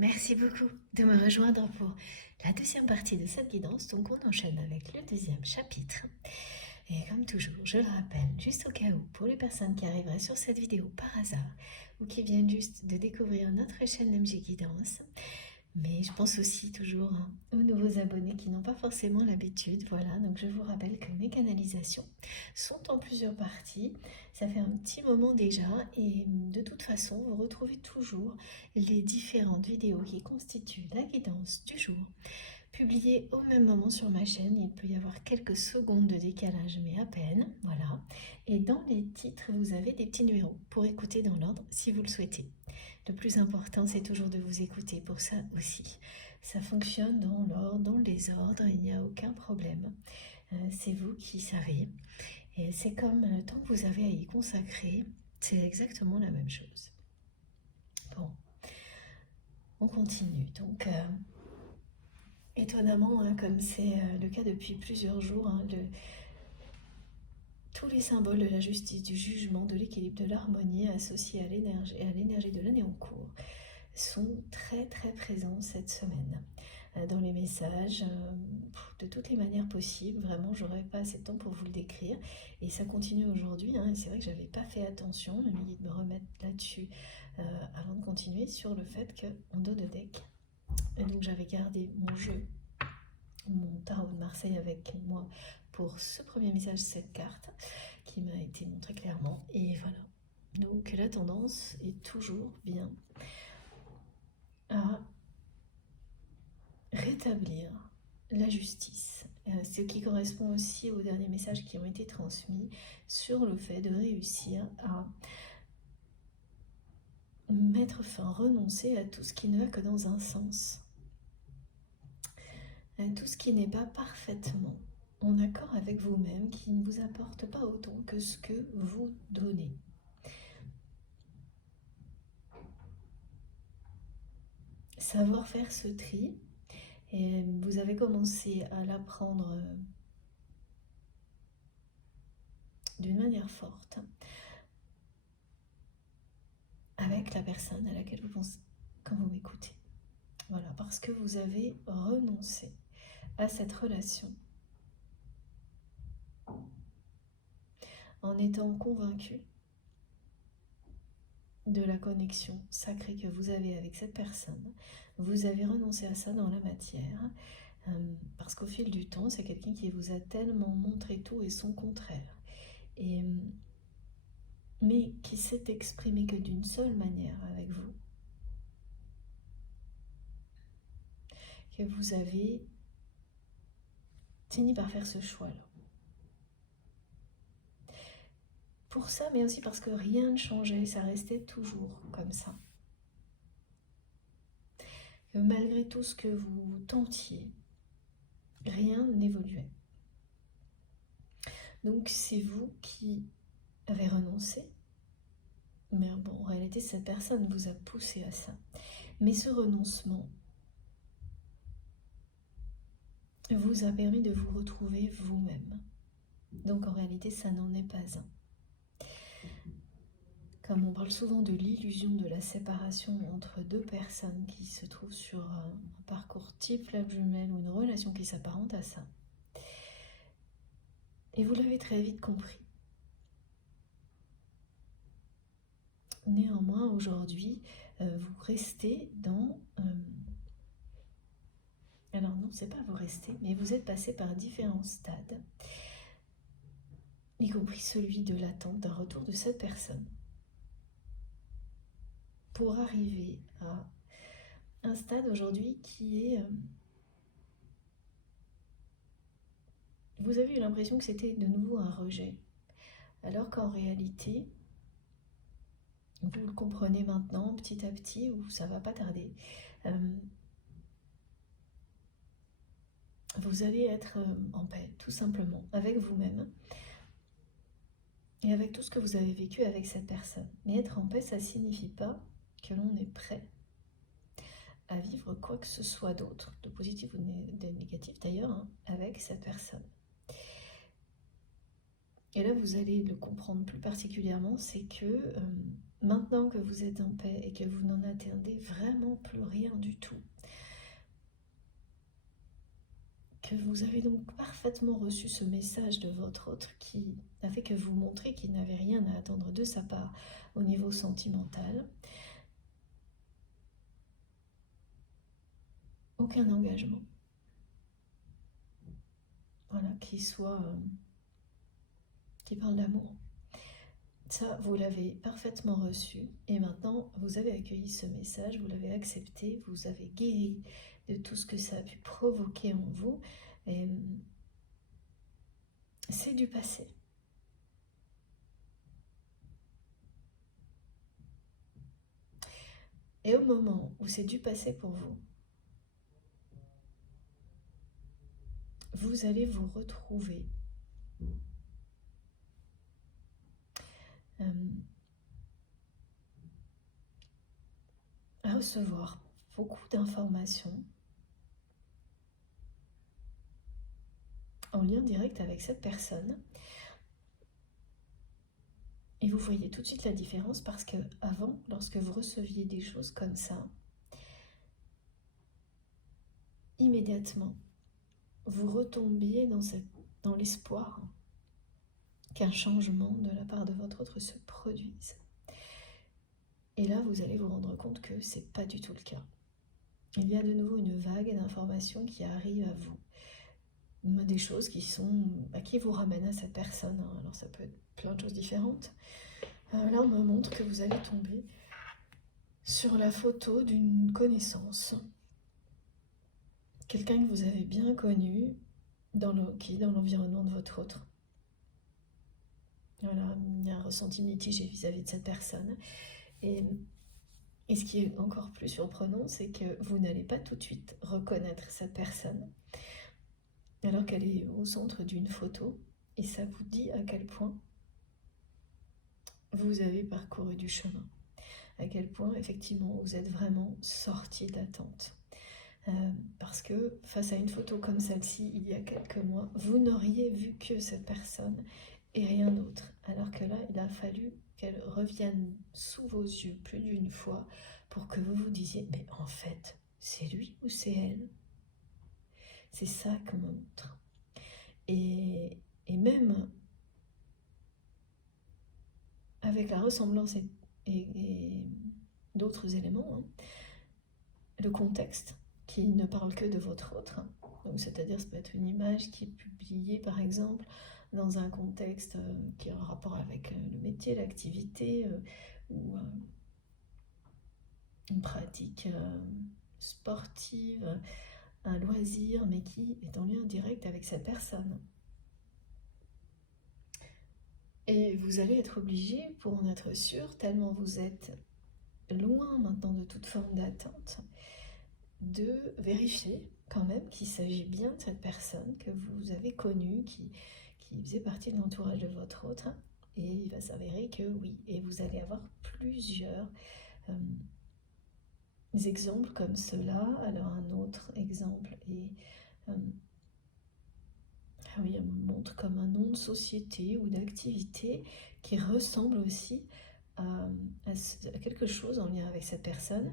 Merci beaucoup de me rejoindre pour la deuxième partie de cette guidance. Donc on enchaîne avec le deuxième chapitre. Et comme toujours, je le rappelle, juste au cas où, pour les personnes qui arriveraient sur cette vidéo par hasard ou qui viennent juste de découvrir notre chaîne MG Guidance, mais je pense aussi toujours aux nouveaux abonnés qui n'ont pas forcément l'habitude. Voilà, donc je vous rappelle que mes canalisations sont en plusieurs parties. Ça fait un petit moment déjà et de toute façon, vous retrouvez toujours les différentes vidéos qui constituent la guidance du jour, publiées au même moment sur ma chaîne. Il peut y avoir quelques secondes de décalage, mais à peine, voilà. Et dans les titres, vous avez des petits numéros pour écouter dans l'ordre si vous le souhaitez. Le plus important, c'est toujours de vous écouter pour ça aussi. Ça fonctionne dans l'ordre, dans le désordre, il n'y a aucun problème. C'est vous qui savez. Et c'est comme le temps que vous avez à y consacrer, c'est exactement la même chose. Bon, on continue. Donc, étonnamment, comme c'est le cas depuis plusieurs jours, tous les symboles de la justice, du jugement, de l'équilibre, de l'harmonie associés à l'énergie de l'année en cours sont très très présents cette semaine. Dans les messages, de toutes les manières possibles, vraiment j'aurais pas assez de temps pour vous le décrire, et ça continue aujourd'hui, et c'est vrai que j'avais pas fait attention, mes guides me remettent là-dessus avant de continuer sur le fait qu'on donne de deck, et donc j'avais gardé mon jeu, mon tarot de Marseille avec moi pour ce premier message, cette carte qui m'a été montrée clairement, et voilà. Donc la tendance est toujours bien à rétablir la justice, ce qui correspond aussi aux derniers messages qui ont été transmis sur le fait de réussir à mettre fin, renoncer à tout ce qui ne va que dans un sens, à tout ce qui n'est pas parfaitement en accord avec vous-même, qui ne vous apporte pas autant que ce que vous donnez. Savoir faire ce tri, et vous avez commencé à l'apprendre d'une manière forte avec la personne à laquelle vous pensez quand vous m'écoutez. Voilà, parce que vous avez renoncé à cette relation en étant convaincu de la connexion sacrée que vous avez avec cette personne. Vous avez renoncé à ça dans la matière, parce qu'au fil du temps, c'est quelqu'un qui vous a tellement montré tout et son contraire, mais qui s'est exprimé que d'une seule manière avec vous, que vous avez fini par faire ce choix-là. Pour ça, mais aussi parce que rien ne changeait, ça restait toujours comme ça. Que malgré tout ce que vous tentiez, rien n'évoluait. Donc c'est vous qui avez renoncé, mais bon, en réalité, cette personne vous a poussé à ça. Mais ce renoncement vous a permis de vous retrouver vous-même. Donc en réalité, ça n'en est pas un. Comme on parle souvent de l'illusion de la séparation entre deux personnes qui se trouvent sur un parcours type flamme jumelle ou une relation qui s'apparente à ça. Et vous l'avez très vite compris. Néanmoins, aujourd'hui, vous restez dans... alors non, c'est pas vous restez, mais vous êtes passé par différents stades, y compris celui de l'attente d'un retour de cette personne, pour arriver à un stade aujourd'hui qui est... vous avez eu l'impression que c'était de nouveau un rejet, alors qu'en réalité, vous le comprenez maintenant, petit à petit, ou ça va pas tarder, vous allez être en paix, tout simplement, avec vous-même, et avec tout ce que vous avez vécu avec cette personne. Mais être en paix, ça ne signifie pas que l'on est prêt à vivre quoi que ce soit d'autre, de positif ou de négatif d'ailleurs, avec cette personne. Et là, vous allez le comprendre plus particulièrement, c'est que maintenant que vous êtes en paix et que vous n'en attendez vraiment plus rien du tout, que vous avez donc parfaitement reçu ce message de votre autre qui n'a fait que vous montrer qu'il n'avait rien à attendre de sa part au niveau sentimental, aucun engagement, voilà, qui parle d'amour. Ça, vous l'avez parfaitement reçu et maintenant, vous avez accueilli ce message, vous l'avez accepté, vous avez guéri de tout ce que ça a pu provoquer en vous. Et c'est du passé. Et au moment où c'est du passé pour vous, vous allez vous retrouver à recevoir beaucoup d'informations en lien direct avec cette personne. Et vous voyez tout de suite la différence parce que avant, lorsque vous receviez des choses comme ça, immédiatement, vous retombiez dans l'espoir qu'un changement de la part de votre autre se produise. Et là, vous allez vous rendre compte que c'est pas du tout le cas. Il y a de nouveau une vague d'informations qui arrive à vous. Des choses qui vous ramènent à cette personne. Alors ça peut être plein de choses différentes. Là, on me montre que vous allez tomber sur la photo d'une connaissance. Quelqu'un que vous avez bien connu qui est dans l'environnement de votre autre. Voilà, il y a un ressenti mitigé vis-à-vis de cette personne. Et ce qui est encore plus surprenant, c'est que vous n'allez pas tout de suite reconnaître cette personne, alors qu'elle est au centre d'une photo. Et ça vous dit à quel point vous avez parcouru du chemin. À quel point, effectivement, vous êtes vraiment sorti d'attente. Parce que face à une photo comme celle-ci, il y a quelques mois, vous n'auriez vu que cette personne et rien d'autre. Alors que là, il a fallu qu'elle revienne sous vos yeux plus d'une fois pour que vous vous disiez, mais en fait, c'est lui ou c'est elle? C'est ça qu'on me montre. Et même avec la ressemblance et d'autres éléments, hein, le contexte qui ne parle que de votre autre, donc c'est-à-dire ça peut être une image qui est publiée par exemple dans un contexte qui a un rapport avec le métier, l'activité ou une pratique sportive, un loisir, mais qui est en lien direct avec cette personne. Et vous allez être obligé, pour en être sûr, tellement vous êtes loin maintenant de toute forme d'attente, de vérifier quand même qu'il s'agit bien de cette personne que vous avez connue, qui faisait partie de l'entourage de votre autre. Et il va s'avérer que oui, et vous allez avoir plusieurs exemples comme cela. Alors un autre exemple est... ah oui, on me montre comme un nom de société ou d'activité qui ressemble aussi à quelque chose en lien avec cette personne.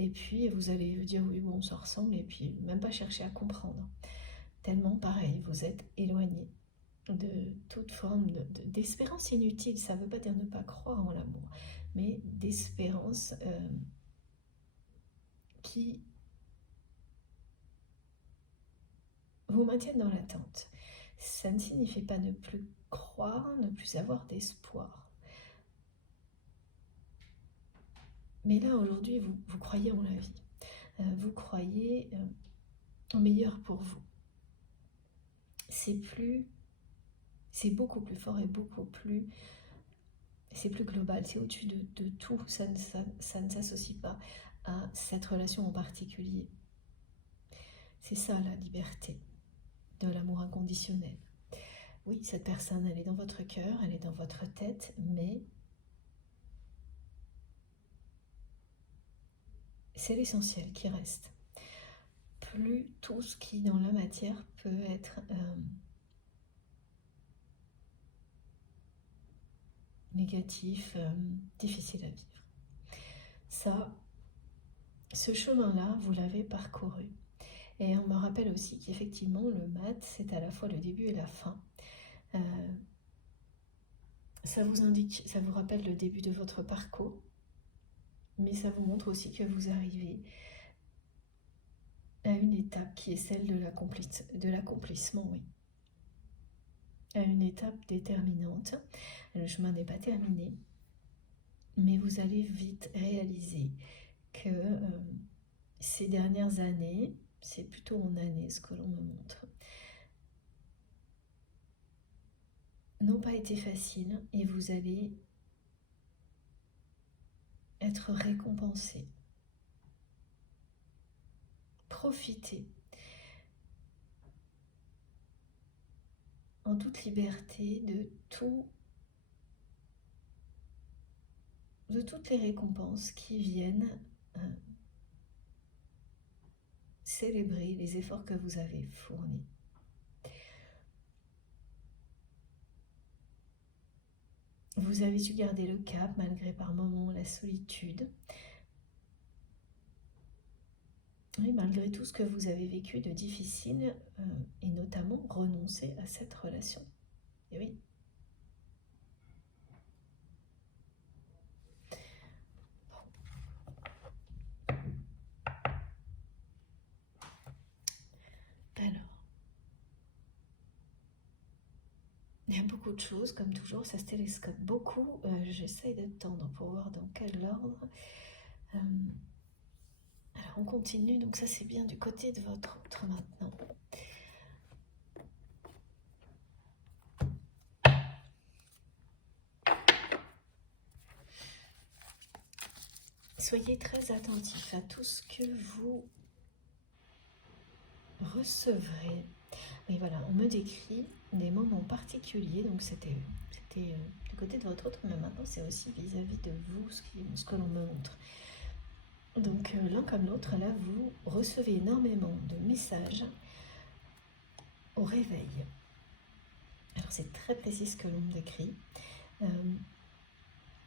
Et puis vous allez vous dire oui, bon, ça ressemble, et puis même pas chercher à comprendre. Tellement pareil, vous êtes éloigné de toute forme d'espérance inutile. Ça ne veut pas dire ne pas croire en l'amour, mais d'espérance qui vous maintiennent dans l'attente. Ça ne signifie pas ne plus croire, ne plus avoir d'espoir. Mais là, aujourd'hui, vous croyez en la vie. Vous croyez en meilleur pour vous. C'est beaucoup plus fort et c'est plus global, c'est au-dessus de tout. Ça ne s'associe pas à cette relation en particulier. C'est ça la liberté de l'amour inconditionnel. Oui, cette personne, elle est dans votre cœur, elle est dans votre tête, mais c'est l'essentiel qui reste. Plus tout ce qui dans la matière peut être négatifs, difficiles à vivre. Ça, ce chemin-là, vous l'avez parcouru. Et on me rappelle aussi qu'effectivement, le mat, c'est à la fois le début et la fin. Ça vous indique, ça vous rappelle le début de votre parcours, mais ça vous montre aussi que vous arrivez à une étape qui est celle de l'accomplissement, oui. À une étape déterminante. Le chemin n'est pas terminé, mais vous allez vite réaliser que ces dernières années, c'est plutôt en années ce que l'on me montre, n'ont pas été faciles et vous allez être récompensé. Profitez en toute liberté de toutes les récompenses qui viennent célébrer les efforts que vous avez fournis. Vous avez su garder le cap malgré par moments la solitude. Oui, malgré tout ce que vous avez vécu de difficile et notamment renoncer à cette relation. Et oui. Alors, il y a beaucoup de choses, comme toujours, ça se télescope beaucoup. J'essaye d'attendre pour voir dans quel ordre. Alors, on continue, donc ça c'est bien du côté de votre autre maintenant. Soyez très attentifs à tout ce que vous recevrez. Et voilà, on me décrit des moments particuliers, donc c'était du côté de votre autre, mais maintenant c'est aussi vis-à-vis de vous ce que l'on me montre. Donc l'un comme l'autre, là, vous recevez énormément de messages au réveil. Alors c'est très précis ce que l'on me décrit.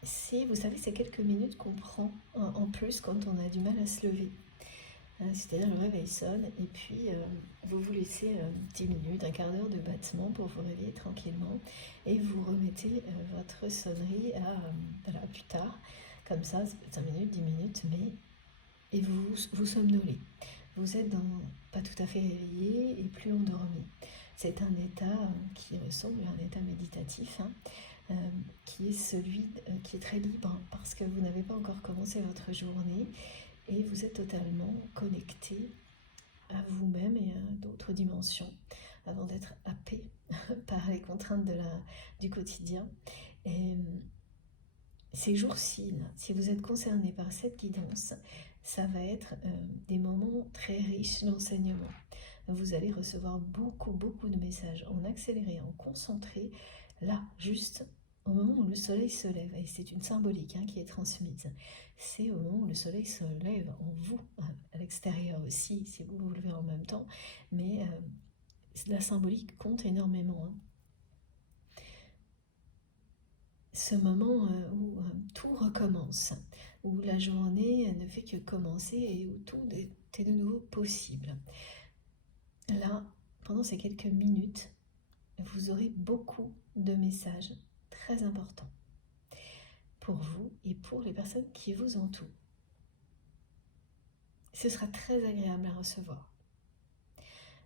Vous savez, c'est quelques minutes qu'on prend en plus quand on a du mal à se lever. C'est-à-dire le réveil sonne et puis vous vous laissez 10 minutes, un quart d'heure de battement pour vous réveiller tranquillement et vous remettez votre sonnerie à plus tard, comme ça, 5 minutes, 10 minutes, et vous somnolez. Vous êtes pas tout à fait réveillé et plus endormi. C'est un état qui ressemble à un état méditatif, qui est celui qui est très libre parce que vous n'avez pas encore commencé votre journée et vous êtes totalement connecté à vous-même et à d'autres dimensions avant d'être happé par les contraintes du quotidien. Et ces jours-ci, si vous êtes concerné par cette guidance, ça va être des moments très riches d'enseignement. Vous allez recevoir beaucoup de messages en accéléré, en concentré, là, juste au moment où le soleil se lève. Et c'est une symbolique qui est transmise. C'est au moment où le soleil se lève en vous, à l'extérieur aussi, si vous vous levez en même temps. Mais la symbolique compte énormément. Ce moment où tout recommence, où la journée ne fait que commencer et où tout est de nouveau possible. Là, pendant ces quelques minutes, vous aurez beaucoup de messages très importants pour vous et pour les personnes qui vous entourent. Ce sera très agréable à recevoir.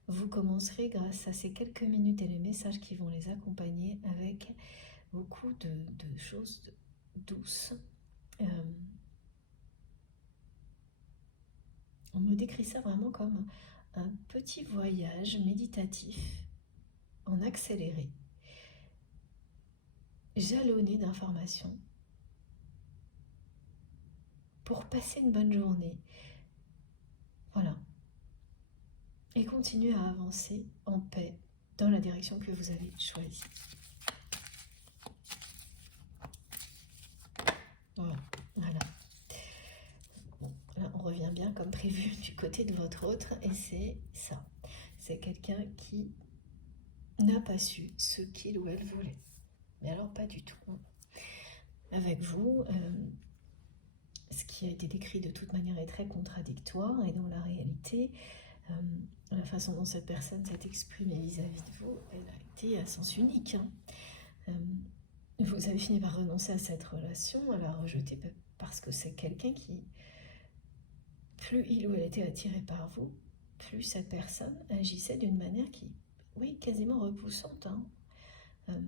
Vous commencerez grâce à ces quelques minutes et les messages qui vont les accompagner avec beaucoup de choses douces. On me décrit ça vraiment comme un petit voyage méditatif en accéléré, jalonné d'informations pour passer une bonne journée. Voilà. Et continuer à avancer en paix dans la direction que vous avez choisie. Voilà. Bon, là, on revient bien comme prévu du côté de votre autre et c'est ça. C'est quelqu'un qui n'a pas su ce qu'il ou elle voulait. Mais alors pas du tout. avec vous. Ce qui a été décrit de toute manière est très contradictoire, et dans la réalité, la façon dont cette personne s'est exprimée vis-à-vis de vous, elle a été à sens unique. Vous avez fini par renoncer à cette relation, à la rejeter parce que c'est quelqu'un qui, plus il ou elle était attiré par vous, plus cette personne agissait d'une manière qui, oui, quasiment repoussante, hein,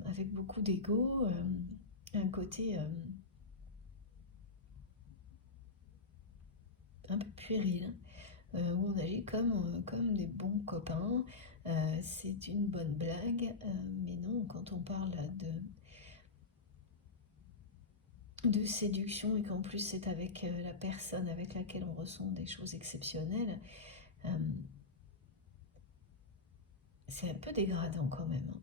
avec beaucoup d'ego, un côté un peu puéril, où on agit comme des bons copains. C'est une bonne blague, mais non, quand on parle de séduction et qu'en plus c'est avec la personne avec laquelle on ressent des choses exceptionnelles, c'est un peu dégradant quand même, hein.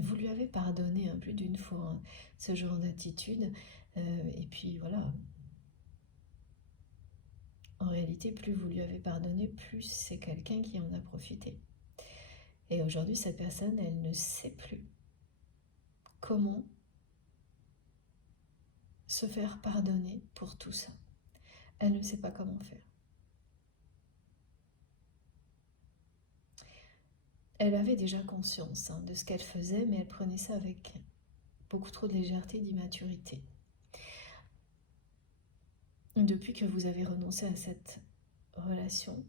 Vous lui avez pardonné plus d'une fois, hein, ce genre d'attitude, et puis voilà, en réalité, plus vous lui avez pardonné, plus c'est quelqu'un qui en a profité. Et aujourd'hui, cette personne, elle ne sait plus comment se faire pardonner pour tout ça. Elle ne sait pas comment faire. Elle avait déjà conscience, hein, de ce qu'elle faisait, mais elle prenait ça avec beaucoup trop de légèreté, d'immaturité. Depuis que vous avez renoncé à cette relation,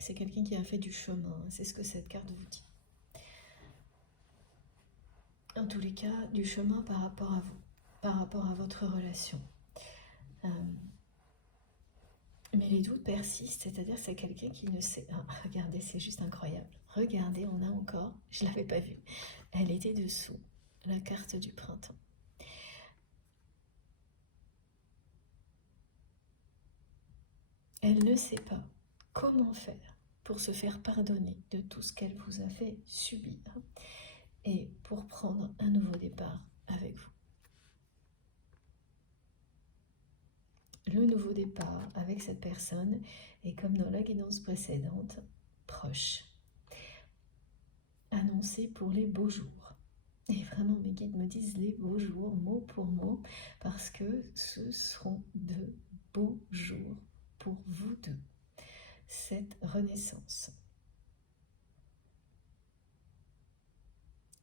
c'est quelqu'un qui a fait du chemin, hein, c'est ce que cette carte vous dit. En tous les cas, du chemin par rapport à vous, par rapport à votre relation. Mais les doutes persistent, c'est-à-dire c'est quelqu'un qui ne sait... Ah, regardez, c'est juste incroyable. Regardez, on a encore, je ne l'avais pas vue, elle était dessous, la carte du printemps. Elle ne sait pas comment faire pour se faire pardonner de tout ce qu'elle vous a fait subir et pour prendre un nouveau départ avec vous. Le nouveau départ avec cette personne est, comme dans la guidance précédente, proche. Annoncé pour les beaux jours. Et vraiment, mes guides me disent les beaux jours, mot pour mot, parce que ce seront de beaux jours pour vous deux. Cette renaissance.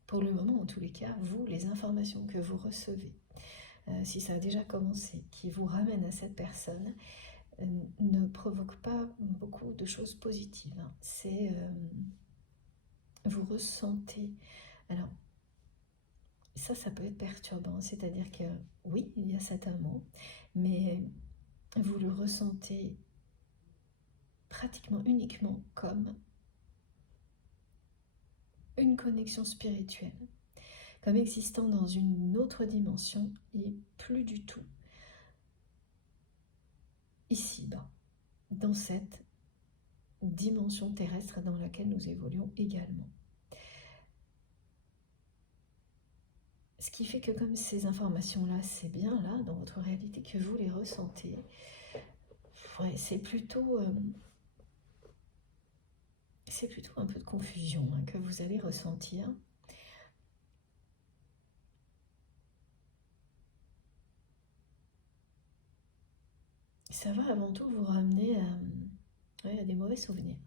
Pour le moment, en tous les cas, vous, les informations que vous recevez, si ça a déjà commencé, qui vous ramènent à cette personne, ne provoquent pas beaucoup de choses positives, hein. C'est... vous ressentez... Alors, ça peut être perturbant, c'est-à-dire que oui, il y a cet amour, mais vous le ressentez pratiquement uniquement comme une connexion spirituelle, comme existant dans une autre dimension et plus du tout ici-bas, dans cette dimension terrestre dans laquelle nous évoluons également. Ce qui fait que comme ces informations-là, c'est bien là, dans votre réalité, que vous les ressentez, ouais, c'est plutôt un peu de confusion, hein, que vous allez ressentir. Ça va avant tout vous ramener à des mauvais souvenirs.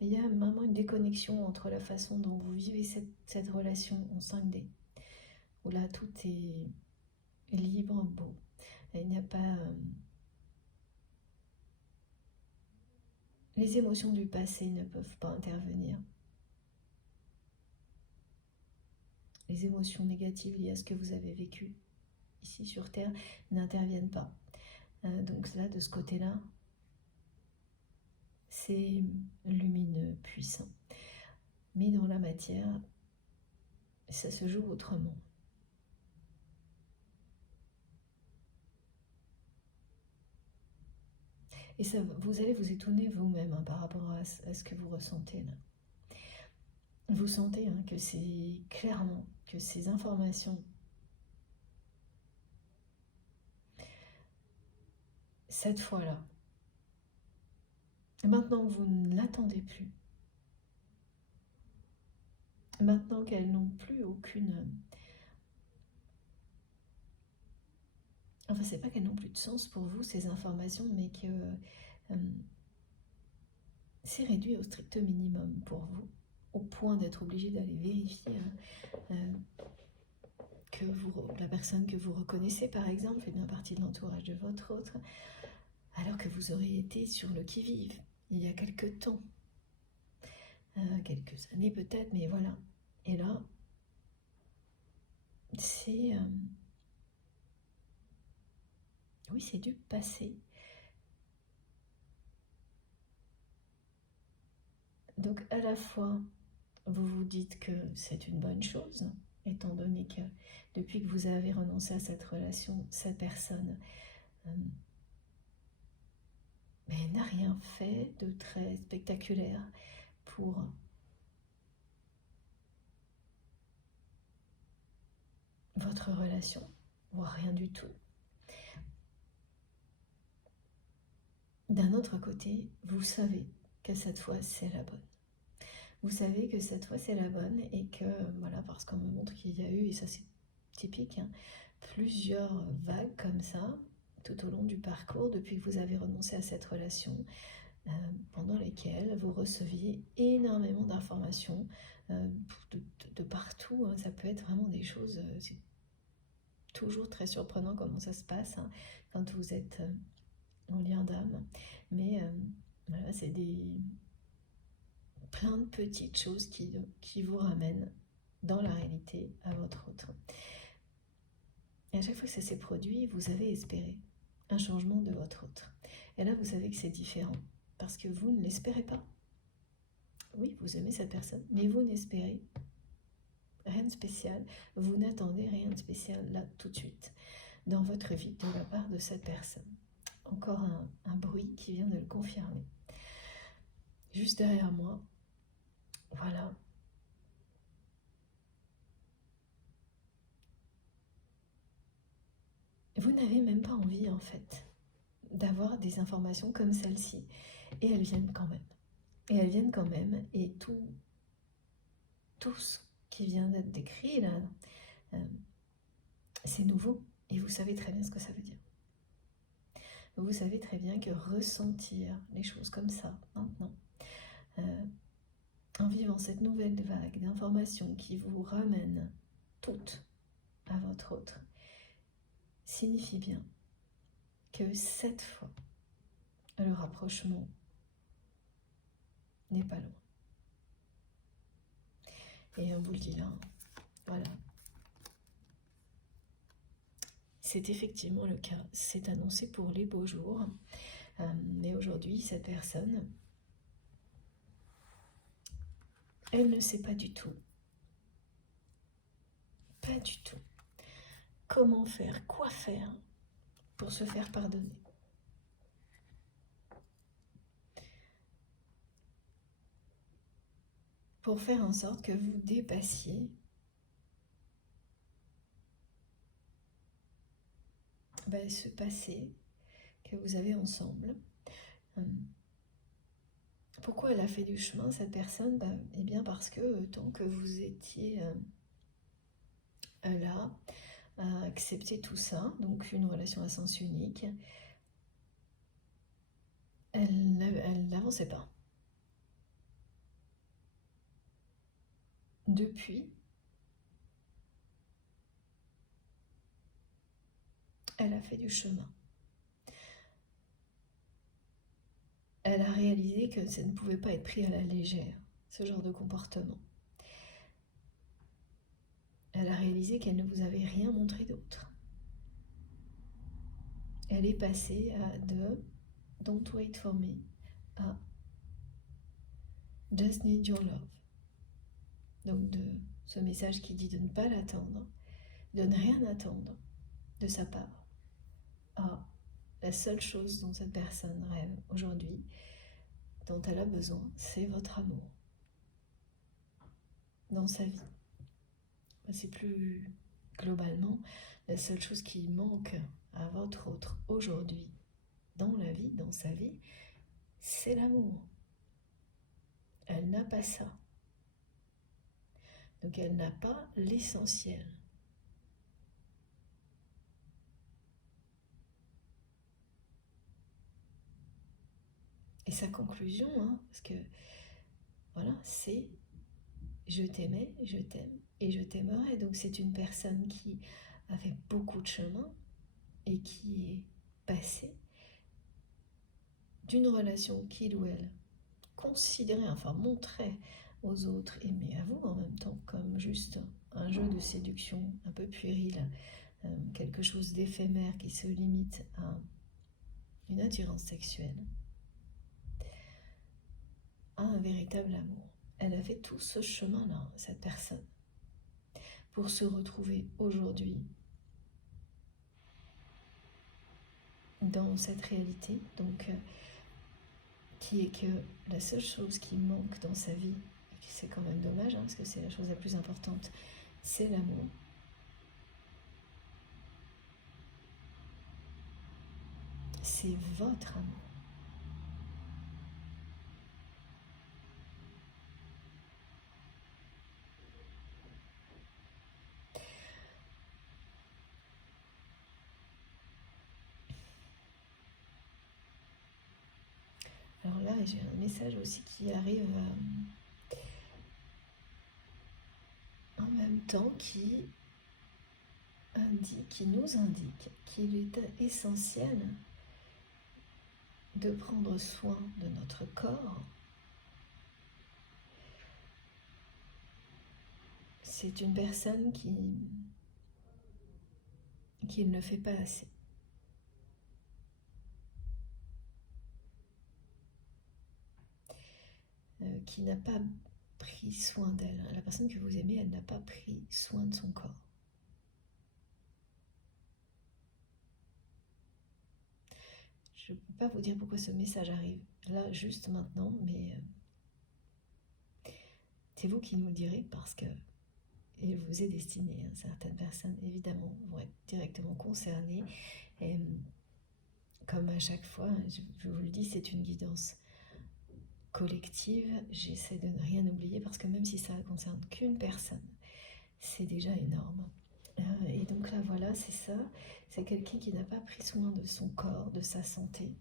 Il y a vraiment une déconnexion entre la façon dont vous vivez cette relation en 5D, où là tout est libre, beau. Il n'y a pas... les émotions du passé ne peuvent pas intervenir. Les émotions négatives liées à ce que vous avez vécu ici sur Terre n'interviennent pas. Donc là, de ce côté-là, c'est lumineux, puissant. Mais dans la matière, ça se joue autrement. Et ça, vous allez vous étonner vous-même, hein, par rapport à ce que vous ressentez là. Vous sentez, hein, que c'est clairement que ces informations, cette fois-là, Maintenant que vous ne l'attendez plus, maintenant qu'elles n'ont plus aucune... Enfin, c'est pas qu'elles n'ont plus de sens pour vous, ces informations, mais que c'est réduit au strict minimum pour vous, au point d'être obligé d'aller vérifier que la personne que vous reconnaissez, par exemple, fait bien partie de l'entourage de votre autre, alors que vous auriez été sur le qui-vive il y a quelques temps, quelques années peut-être, mais voilà. Et là, c'est... oui, c'est du passé. Donc à la fois, vous vous dites que c'est une bonne chose, étant donné que depuis que vous avez renoncé à cette relation, cette personne mais n'a rien fait de très spectaculaire pour votre relation, voire rien du tout. D'un autre côté, vous savez que cette fois c'est la bonne. Vous savez que cette fois c'est la bonne et que, voilà, parce qu'on me montre qu'il y a eu, et ça c'est typique, hein, plusieurs vagues comme ça, tout au long du parcours, depuis que vous avez renoncé à cette relation, pendant lesquelles vous receviez énormément d'informations de partout, hein. Ça peut être vraiment des choses, c'est toujours très surprenant comment ça se passe, hein, quand vous êtes en lien d'âme, mais voilà, c'est plein de petites choses qui vous ramènent dans la réalité à votre autre. Et à chaque fois que ça s'est produit, vous avez espéré un changement de votre autre. Et là, vous savez que c'est différent, parce que vous ne l'espérez pas. Oui, vous aimez cette personne, mais vous n'espérez rien de spécial, vous n'attendez rien de spécial là, tout de suite, dans votre vie, de la part de cette personne. Encore un bruit qui vient de le confirmer. Juste derrière moi, voilà. Vous n'avez même pas envie, en fait, d'avoir des informations comme celle-ci. Et elles viennent quand même. Et elles viennent quand même. Et tout ce qui vient d'être décrit, là, c'est nouveau. Et vous savez très bien ce que ça veut dire. Vous savez très bien que ressentir les choses comme ça, maintenant, en vivant cette nouvelle vague d'informations qui vous ramène toutes à votre autre, signifie bien que cette fois, le rapprochement n'est pas loin. Et on vous le dit là, voilà. C'est effectivement le cas, c'est annoncé pour les beaux jours. Mais aujourd'hui, cette personne, elle ne sait pas du tout comment faire, quoi faire pour se faire pardonner. Pour faire en sorte que vous dépassiez ce passé que vous avez ensemble. Pourquoi elle a fait du chemin, cette personne? Eh bien parce que tant que vous étiez là, à accepter tout ça, donc une relation à sens unique, elle n'avançait pas. Depuis, elle a fait du chemin. Elle a réalisé que ça ne pouvait pas être pris à la légère, ce genre de comportement. Elle a réalisé qu'elle ne vous avait rien montré d'autre. Elle est passée de « Don't wait for me » à « Just need your love ». Donc de ce message qui dit de ne pas l'attendre, de ne rien attendre de sa part, à la seule chose dont cette personne rêve aujourd'hui, dont elle a besoin, c'est votre amour dans sa vie. C'est plus globalement la seule chose qui manque à votre autre aujourd'hui dans la vie, dans sa vie, c'est l'amour. Elle n'a pas ça. Donc elle n'a pas l'essentiel. Et sa conclusion, hein, parce que voilà, c'est je t'aimais, je t'aime et je t'aimerai. Donc c'est une personne qui a fait beaucoup de chemin et qui est passée d'une relation qu'il ou elle considérait, enfin montrait aux autres, et mais à vous en même temps, comme juste un jeu de séduction un peu puéril, quelque chose d'éphémère qui se limite à une attirance sexuelle, à un véritable amour. Elle a fait tout ce chemin-là, cette personne, pour se retrouver aujourd'hui dans cette réalité, donc qui est que la seule chose qui manque dans sa vie, et c'est quand même dommage, hein, parce que c'est la chose la plus importante, c'est l'amour. C'est votre amour. Alors là, j'ai un message aussi qui arrive en même temps qui nous indique qu'il est essentiel de prendre soin de notre corps. C'est une personne qui ne le fait pas assez. Qui n'a pas pris soin d'elle. La personne que vous aimez, elle n'a pas pris soin de son corps. Je ne peux pas vous dire pourquoi ce message arrive là, juste maintenant, mais c'est vous qui nous le direz parce que il vous est destiné. Hein. Certaines personnes, évidemment, vont être directement concernées. Et comme à chaque fois, je vous le dis, c'est une guidance collective. J'essaie de ne rien oublier parce que même si ça ne concerne qu'une personne, c'est déjà énorme. Et donc là, voilà, c'est ça. C'est quelqu'un qui n'a pas pris soin de son corps, de sa santé,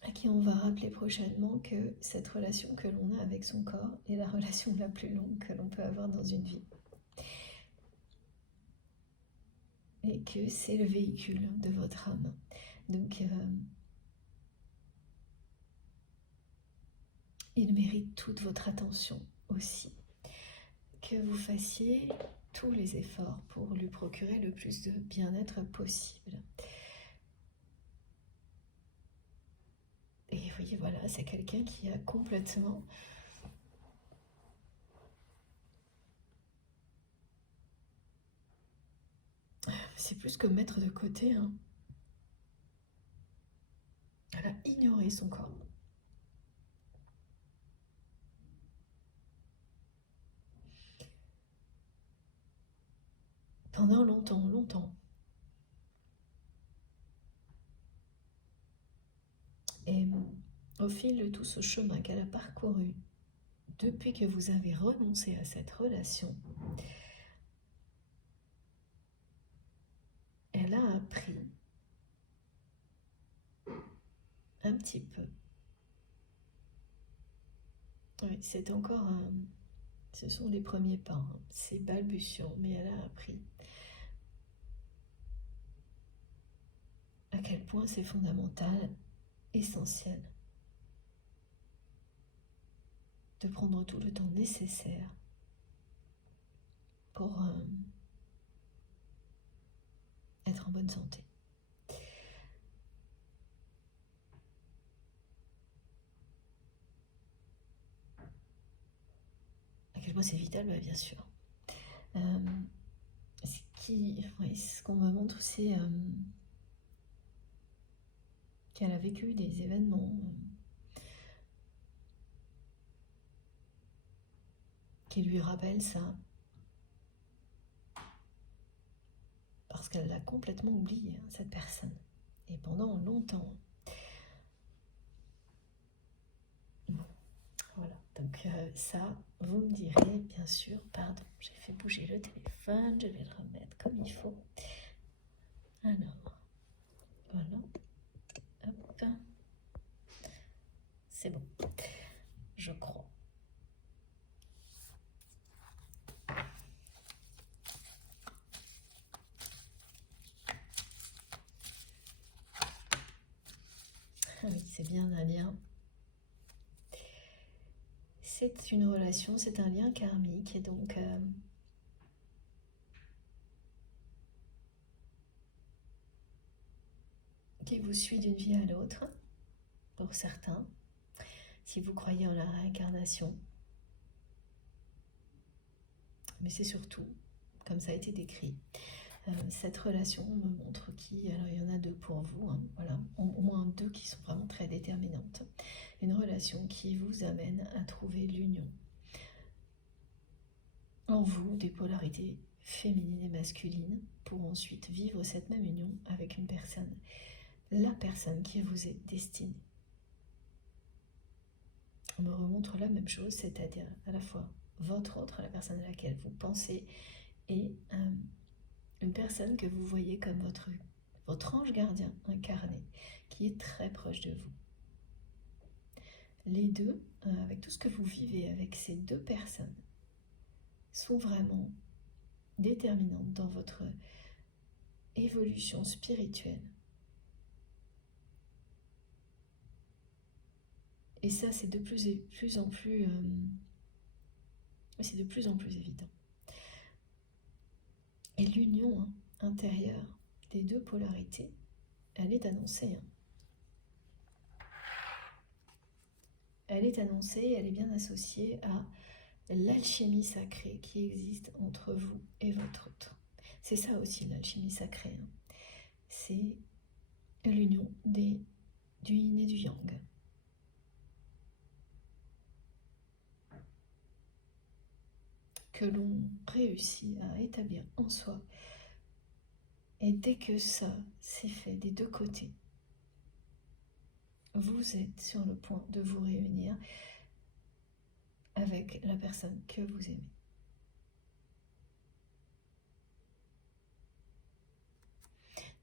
à qui on va rappeler prochainement que cette relation que l'on a avec son corps est la relation la plus longue que l'on peut avoir dans une vie. Et que c'est le véhicule de votre âme. Donc, il mérite toute votre attention aussi. Que vous fassiez tous les efforts pour lui procurer le plus de bien-être possible. Et vous voyez, voilà, c'est quelqu'un qui a complètement c'est plus que mettre de côté, hein. Elle a ignoré son corps. Pendant longtemps, longtemps. Et au fil de tout ce chemin qu'elle a parcouru, depuis que vous avez renoncé à cette relation, elle a appris un petit peu. Oui, c'est encore ce sont les premiers pas, hein. C'est balbutiant, mais elle a appris à quel point c'est fondamental, essentiel, de prendre tout le temps nécessaire pour être en bonne santé. À quel point c'est vital, bah, bien sûr. Ce qu'on me montre, c'est qu'elle a vécu des événements qui lui rappellent ça. Parce qu'elle l'a complètement oublié, hein, cette personne. et pendant longtemps. Voilà, donc ça, vous me direz, bien sûr, pardon, j'ai fait bouger le téléphone, je vais le remettre comme il faut. Alors, voilà, hop, c'est bon, je crois. Ah oui, c'est bien un lien. C'est une relation, c'est un lien karmique, et donc qui vous suit d'une vie à l'autre, pour certains, si vous croyez en la réincarnation. Mais c'est surtout, comme ça a été décrit, cette relation me montre alors il y en a deux pour vous, hein, voilà, au moins deux qui sont vraiment très déterminantes. Une relation qui vous amène à trouver l'union en vous des polarités féminines et masculines pour ensuite vivre cette même union avec une personne, la personne qui vous est destinée. On me remontre la même chose, c'est-à-dire à la fois votre autre, la personne à laquelle vous pensez, et une personne que vous voyez comme votre ange gardien incarné, qui est très proche de vous. Les deux, avec tout ce que vous vivez avec ces deux personnes, sont vraiment déterminantes dans votre évolution spirituelle. Et ça, c'est de plus en plus évident. Et l'union intérieure des deux polarités, elle est annoncée. Elle est annoncée, elle est bien associée à l'alchimie sacrée qui existe entre vous et votre autre. C'est ça aussi l'alchimie sacrée. C'est l'union du yin et du yang. Que l'on réussit à établir en soi. Et dès que ça c'est fait des deux côtés, vous êtes sur le point de vous réunir avec la personne que vous aimez.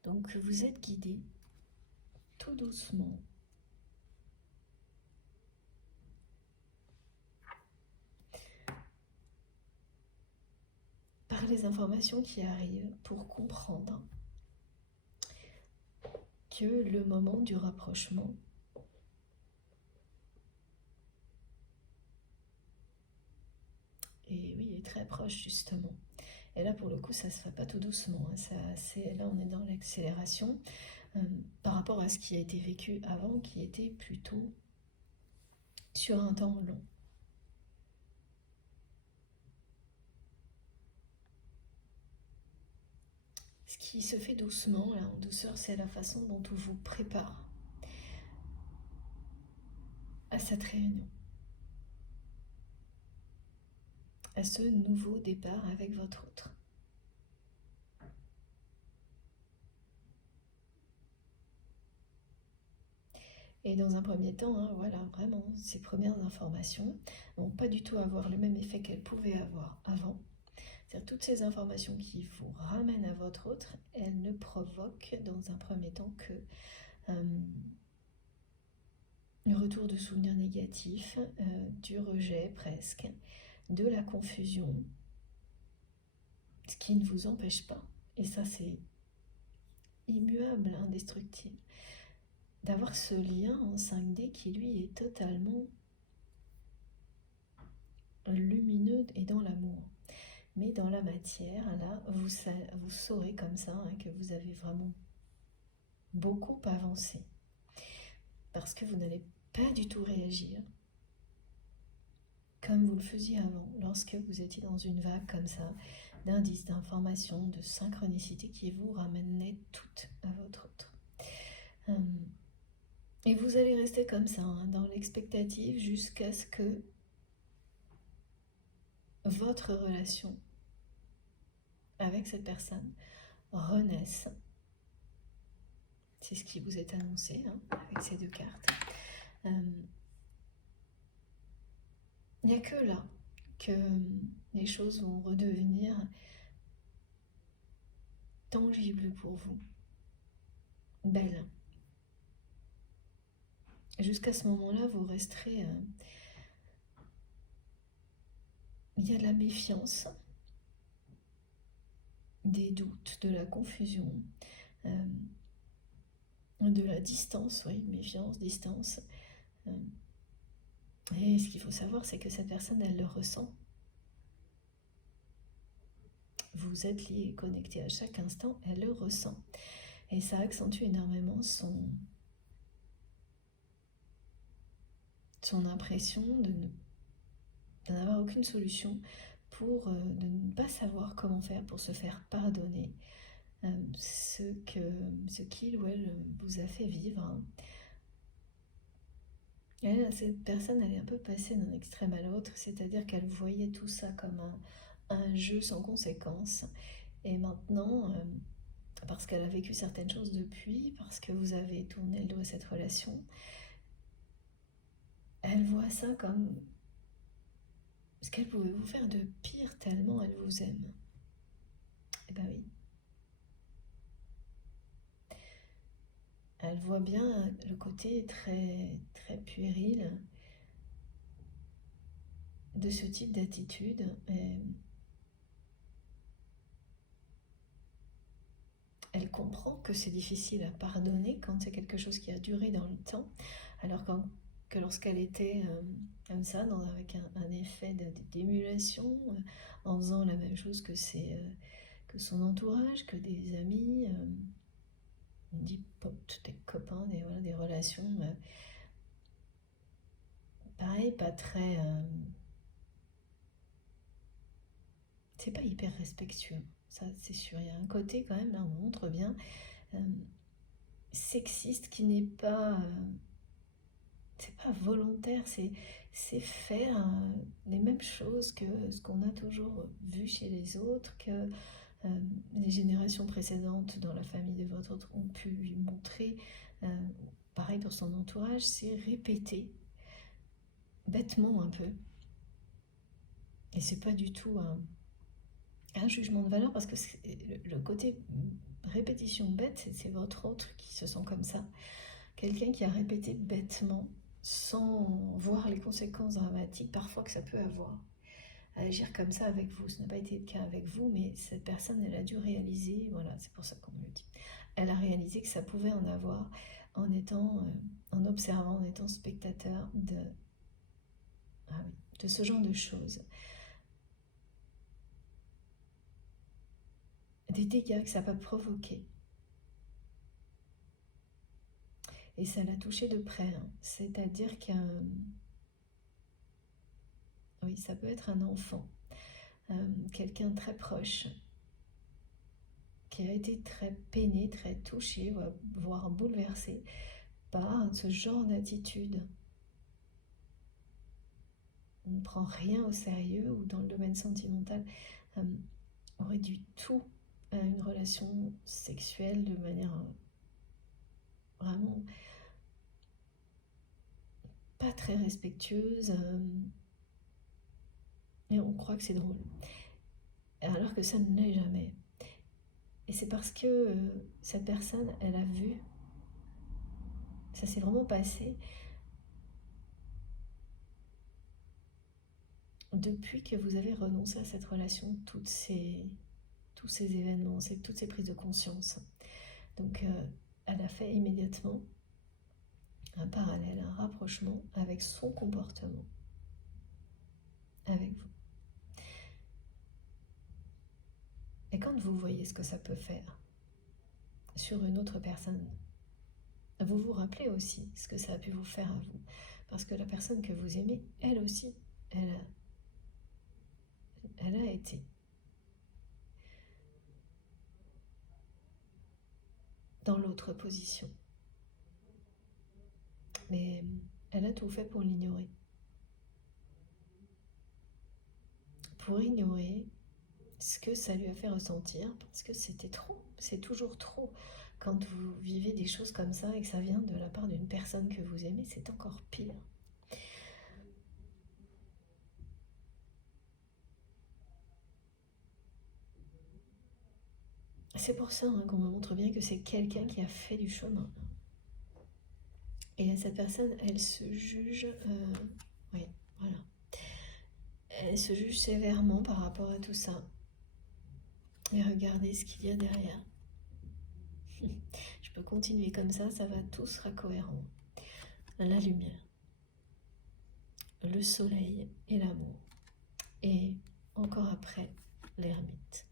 Donc vous êtes guidé tout doucement par les informations qui arrivent pour comprendre que le moment du rapprochement est très proche justement. Et là pour le coup ça se fait pas tout doucement, là on est dans l'accélération par rapport à ce qui a été vécu avant, qui était plutôt sur un temps long. Ce qui se fait doucement, là, en douceur, c'est la façon dont on vous prépare à cette réunion, à ce nouveau départ avec votre autre. Et dans un premier temps, voilà, vraiment, ces premières informations n'ont pas du tout avoir le même effet qu'elles pouvaient avoir avant. C'est-à-dire toutes ces informations qui vous ramènent à votre autre, elles ne provoquent dans un premier temps que le retour de souvenirs négatifs, du rejet presque, de la confusion, ce qui ne vous empêche pas, et ça c'est immuable, indestructible, d'avoir ce lien en 5D qui lui est totalement lumineux et dans l'amour. Mais dans la matière, là, vous saurez comme ça que vous avez vraiment beaucoup avancé. Parce que vous n'allez pas du tout réagir comme vous le faisiez avant, lorsque vous étiez dans une vague comme ça, d'indices, d'informations, de synchronicité qui vous ramenaient toutes à votre autre. Et vous allez rester comme ça, dans l'expectative, jusqu'à ce que votre relation avec cette personne renaisse C'est ce qui vous est annoncé hein, avec ces deux cartes. Il n'y a que là que les choses vont redevenir tangibles pour vous, belles. Jusqu'à ce moment-là, vous resterez... il y a de la méfiance, des doutes, de la confusion, de la distance, oui, méfiance, distance. Et ce qu'il faut savoir, c'est que cette personne, elle le ressent. Vous êtes liés, connectés à chaque instant, elle le ressent. Et ça accentue énormément son impression de n'avoir aucune solution pour de ne pas savoir comment faire pour se faire pardonner ce qu'il ou elle vous a fait vivre. Cette personne, elle est un peu passée d'un extrême à l'autre, c'est-à-dire qu'elle voyait tout ça comme un jeu sans conséquence. Et maintenant, parce qu'elle a vécu certaines choses depuis, parce que vous avez tourné le dos à cette relation, elle voit ça comme ce qu'elle pouvait vous faire de pire tellement elle vous aime. Eh ben oui. Elle voit bien le côté très, très puéril de ce type d'attitude. Elle comprend que c'est difficile à pardonner quand c'est quelque chose qui a duré dans le temps, alors que lorsqu'elle était comme ça, avec un effet d'émulation, en faisant la même chose que son entourage, que des amis, des potes, des copains, des relations, pareil, pas très... c'est pas hyper respectueux, ça c'est sûr. Il y a un côté quand même, là on montre bien, sexiste qui n'est pas... c'est pas volontaire, c'est faire les mêmes choses que ce qu'on a toujours vu chez les autres, que les générations précédentes dans la famille de votre autre ont pu lui montrer. Pareil pour son entourage, c'est répéter bêtement un peu. Et c'est pas du tout un jugement de valeur, parce que le côté répétition bête, c'est votre autre qui se sent comme ça. Quelqu'un qui a répété bêtement, sans voir les conséquences dramatiques parfois que ça peut avoir. Agir comme ça avec vous, ce n'a pas été le cas avec vous, mais cette personne, elle a dû réaliser, voilà, c'est pour ça qu'on me le dit, elle a réalisé que ça pouvait en avoir en étant, en observant, en étant spectateur de ce genre de choses. Des dégâts que ça va provoquer. Et ça l'a touché de près, hein. C'est-à-dire oui, ça peut être un enfant, quelqu'un très proche, qui a été très peiné, très touché, voire bouleversé par ce genre d'attitude. On ne prend rien au sérieux, ou dans le domaine sentimental, on réduit tout à une relation sexuelle de manière vraiment pas très respectueuse, et on croit que c'est drôle, alors que ça ne l'est jamais. Et c'est parce que cette personne, elle a vu, ça s'est vraiment passé depuis que vous avez renoncé à cette relation, tous ces événements, toutes ces prises de conscience. Donc elle a fait immédiatement un parallèle, un rapprochement avec son comportement, avec vous. Et quand vous voyez ce que ça peut faire sur une autre personne, vous vous rappelez aussi ce que ça a pu vous faire à vous. Parce que la personne que vous aimez, elle aussi, elle a été dans l'autre position. Mais elle a tout fait pour l'ignorer. Pour ignorer ce que ça lui a fait ressentir, parce que c'était trop, c'est toujours trop. Quand vous vivez des choses comme ça et que ça vient de la part d'une personne que vous aimez, c'est encore pire. C'est pour ça qu'on me montre bien que c'est quelqu'un qui a fait du chemin. Et cette personne, elle se juge... oui, voilà. Elle se juge sévèrement par rapport à tout ça. Et regardez ce qu'il y a derrière. Je peux continuer comme ça va, tout sera cohérent. La lumière, le soleil et l'amour. Et encore après, l'ermite.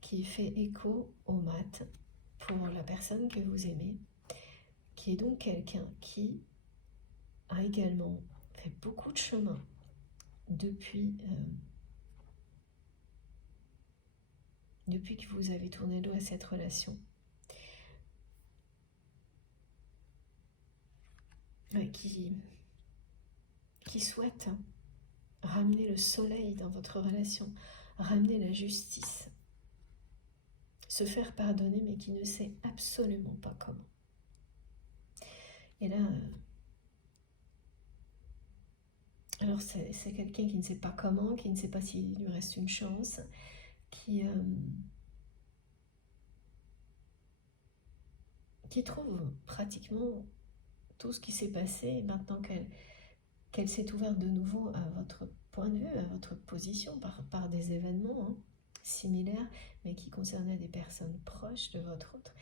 Qui fait écho au mat pour la personne que vous aimez, qui est donc quelqu'un qui a également fait beaucoup de chemin depuis que vous avez tourné le dos à cette relation. Qui souhaite ramener le soleil dans votre relation, ramener la justice, se faire pardonner, mais qui ne sait absolument pas comment. Et là, alors c'est quelqu'un qui ne sait pas comment, qui ne sait pas s'il lui reste une chance, qui trouve pratiquement tout ce qui s'est passé, et maintenant qu'elle s'est ouverte de nouveau à votre point de vue, à votre position, par des événements similaires, mais qui concernaient des personnes proches de votre autre,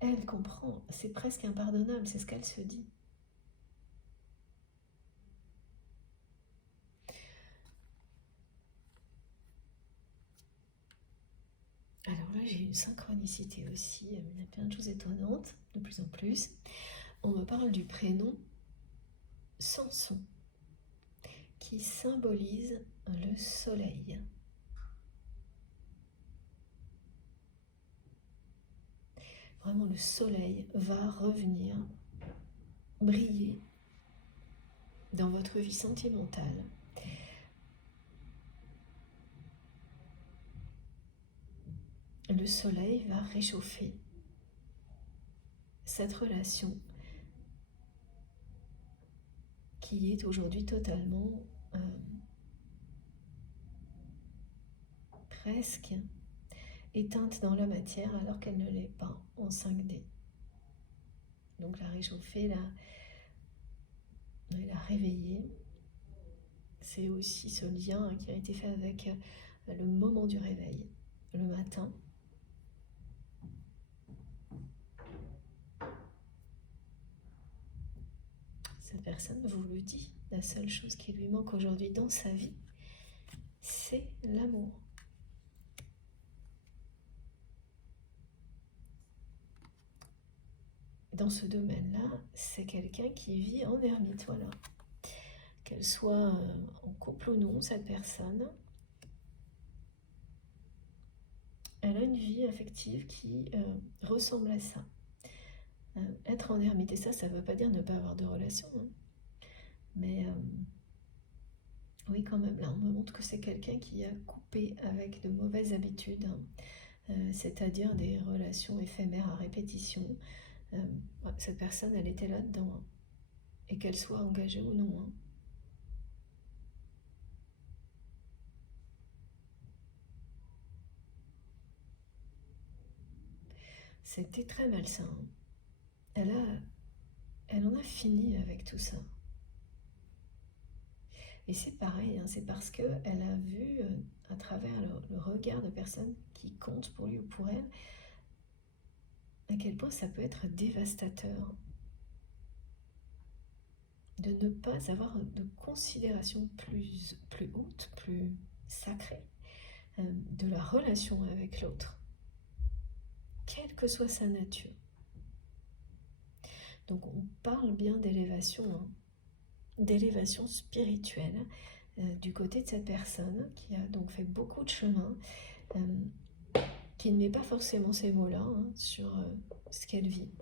elle comprend, c'est presque impardonnable, c'est ce qu'elle se dit. Alors là, j'ai une synchronicité aussi, il y a plein de choses étonnantes, de plus en plus. On me parle du prénom Samson, qui symbolise le soleil. Vraiment, le soleil va revenir briller dans votre vie sentimentale. Le soleil va réchauffer cette relation qui est aujourd'hui totalement presque éteinte dans la matière alors qu'elle ne l'est pas en 5D. Donc la réchauffer, la réveiller, c'est aussi ce lien qui a été fait avec le moment du réveil, le matin. Cette personne vous le dit, la seule chose qui lui manque aujourd'hui dans sa vie, c'est l'amour. Dans ce domaine-là, c'est quelqu'un qui vit en ermite, voilà. Qu'elle soit en couple ou non, cette personne, elle a une vie affective qui ressemble à ça. Être en ermite, et ça ne veut pas dire ne pas avoir de relation, mais oui, quand même, là on me montre que c'est quelqu'un qui a coupé avec de mauvaises habitudes, c'est-à-dire des relations éphémères à répétition. Cette personne, elle était là-dedans, et qu'elle soit engagée ou non. C'était très malsain. Elle en a fini avec tout ça. Et c'est pareil, c'est parce qu'elle a vu à travers le regard de personnes qui comptent pour lui ou pour elle, à quel point ça peut être dévastateur de ne pas avoir de considération plus haute, plus sacrée de la relation avec l'autre, quelle que soit sa nature. Donc on parle bien d'élévation, d'élévation spirituelle du côté de cette personne qui a donc fait beaucoup de chemin, qui ne met pas forcément ces mots-là sur ce qu'elle vit,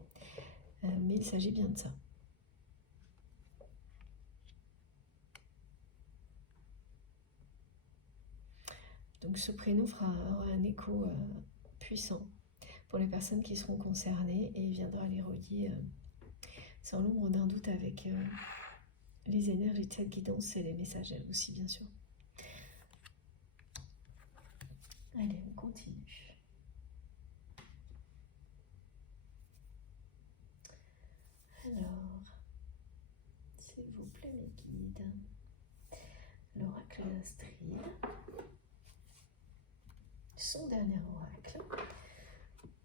mais il s'agit bien de ça. Donc ce prénom aura un écho puissant pour les personnes qui seront concernées et viendra les relier sans l'ombre d'un doute avec les énergies de cette guidance et les messages elles aussi bien sûr. Allez, on continue. Alors, s'il vous plaît mes guides, l'oracle d'Astrid, son dernier oracle,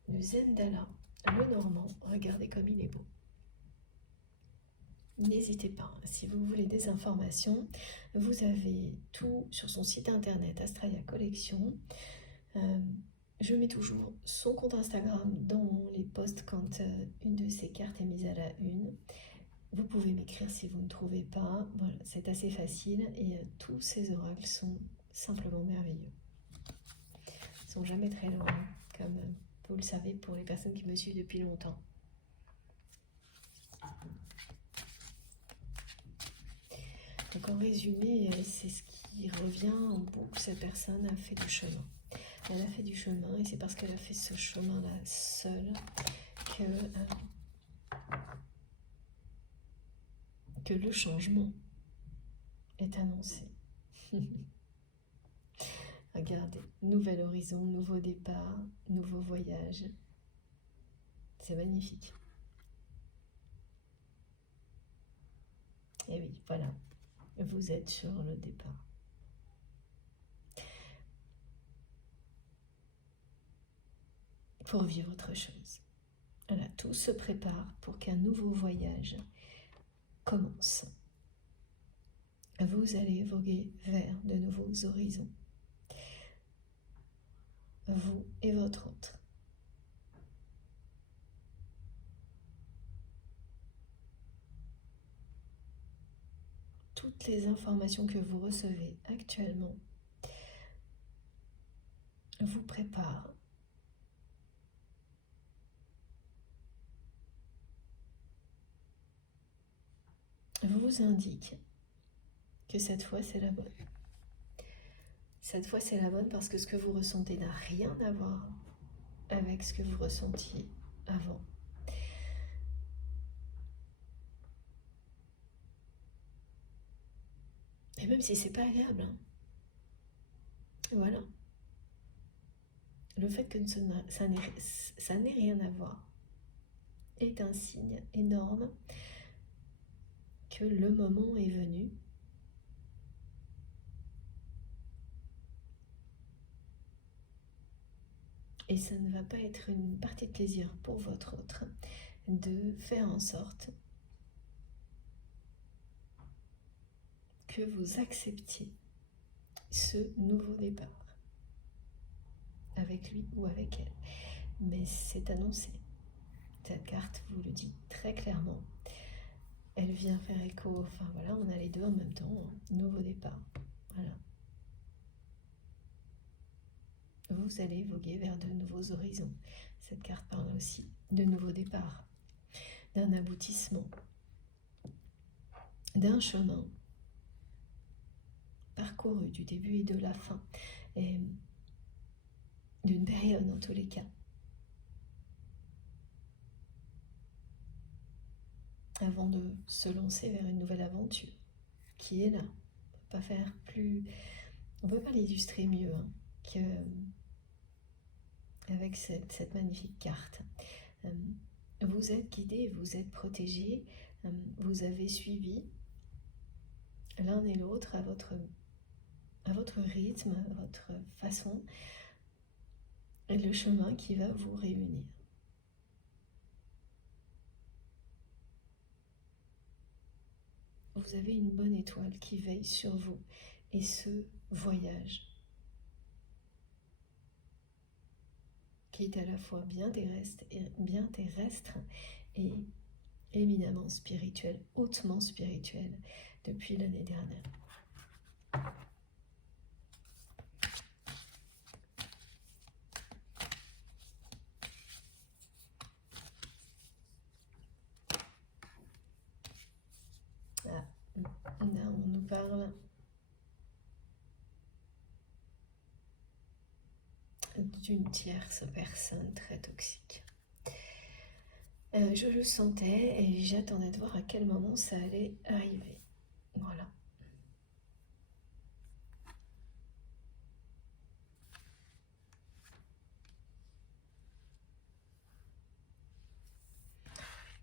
le Zendala, le Normand, regardez comme il est beau. N'hésitez pas, si vous voulez des informations, vous avez tout sur son site internet Astralia Collection. Je mets toujours son compte Instagram dans les posts quand une de ces cartes est mise à la une. Vous pouvez m'écrire si vous ne trouvez pas, voilà, c'est assez facile et tous ces oracles sont simplement merveilleux. Ils ne sont jamais très loin, comme vous le savez pour les personnes qui me suivent depuis longtemps. Donc en résumé, c'est ce qui revient en boucle, cette personne a fait du chemin. Elle a fait du chemin et c'est parce qu'elle a fait ce chemin-là seule que le changement est annoncé. Regardez, nouvel horizon, nouveau départ, nouveau voyage. C'est magnifique. Et oui, voilà, vous êtes sur le départ. Pour vivre autre chose. Voilà, tout se prépare pour qu'un nouveau voyage commence. Vous allez voguer vers de nouveaux horizons. Vous et votre autre. Toutes les informations que vous recevez actuellement vous préparent vous indiquent que cette fois c'est la bonne. Cette fois c'est la bonne parce que ce que vous ressentez n'a rien à voir avec ce que vous ressentiez avant. Et même si c'est pas agréable, hein. Voilà. Le fait que ça n'ait rien à voir est un signe énorme que le moment est venu et ça ne va pas être une partie de plaisir pour votre autre de faire en sorte que vous acceptiez ce nouveau départ avec lui ou avec elle. Mais c'est annoncé. Cette carte vous le dit très clairement. Elle vient faire écho, enfin voilà, on a les deux en même temps, nouveau départ. Voilà. Vous allez voguer vers de nouveaux horizons. Cette carte parle aussi de nouveaux départs, d'un aboutissement, d'un chemin parcouru du début et de la fin, et d'une période en tous les cas. Avant de se lancer vers une nouvelle aventure qui est là. On ne peut pas l'illustrer mieux hein, qu'avec cette magnifique carte. Vous êtes guidé, vous êtes protégé, vous avez suivi l'un et l'autre à votre rythme, à votre façon, et le chemin qui va vous réunir. Vous avez une bonne étoile qui veille sur vous et ce voyage qui est à la fois bien terrestre et éminemment spirituel, hautement spirituel depuis l'année dernière. Ah, là on nous parle d'une tierce personne très toxique. Je le sentais et j'attendais de voir à quel moment ça allait arriver. Voilà.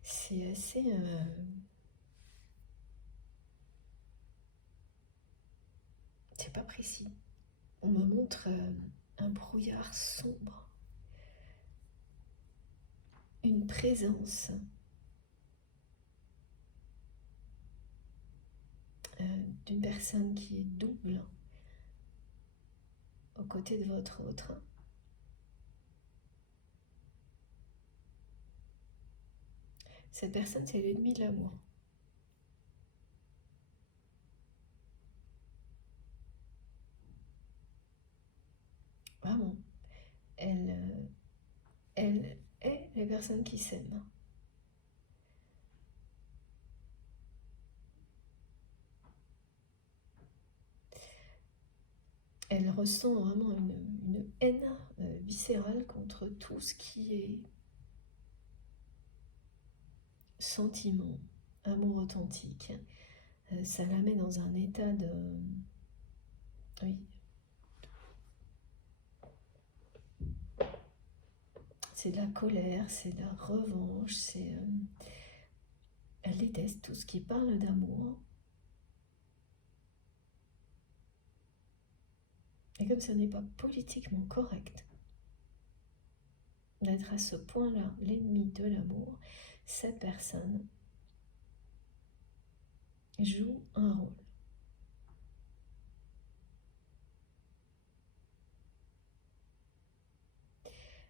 C'est assez... c'est pas précis. On me montre un brouillard sombre. Une présence d'une personne qui est double aux côtés de votre autre. Cette personne, c'est l'ennemi de l'amour. Vraiment. Elle est les personnes qui s'aiment. Elle ressent vraiment une haine viscérale contre tout ce qui est sentiment, amour authentique. Ça la met dans un état de... Oui. C'est de la colère, c'est de la revanche, c'est... elle déteste tout ce qui parle d'amour. Et comme ce n'est pas politiquement correct d'être à ce point-là l'ennemi de l'amour, cette personne joue un rôle.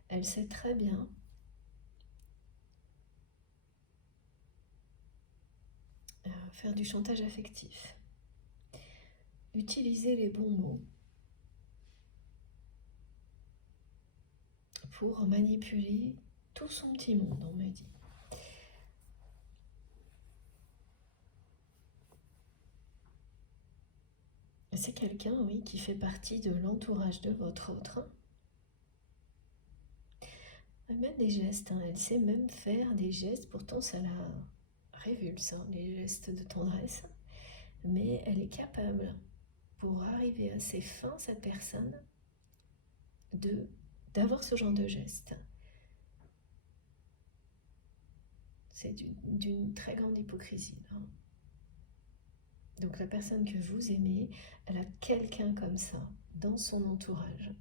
Elle sait très bien faire du chantage affectif, utiliser les bons mots pour manipuler tout son petit monde, on me dit. C'est quelqu'un, oui, qui fait partie de l'entourage de votre autre. Même des gestes, elle sait même faire des gestes, pourtant ça la révulse, les gestes de tendresse, mais elle est capable, pour arriver à ses fins, cette personne, d'avoir ce genre de geste. C'est d'une très grande hypocrisie. Donc la personne que vous aimez, elle a quelqu'un comme ça dans son entourage,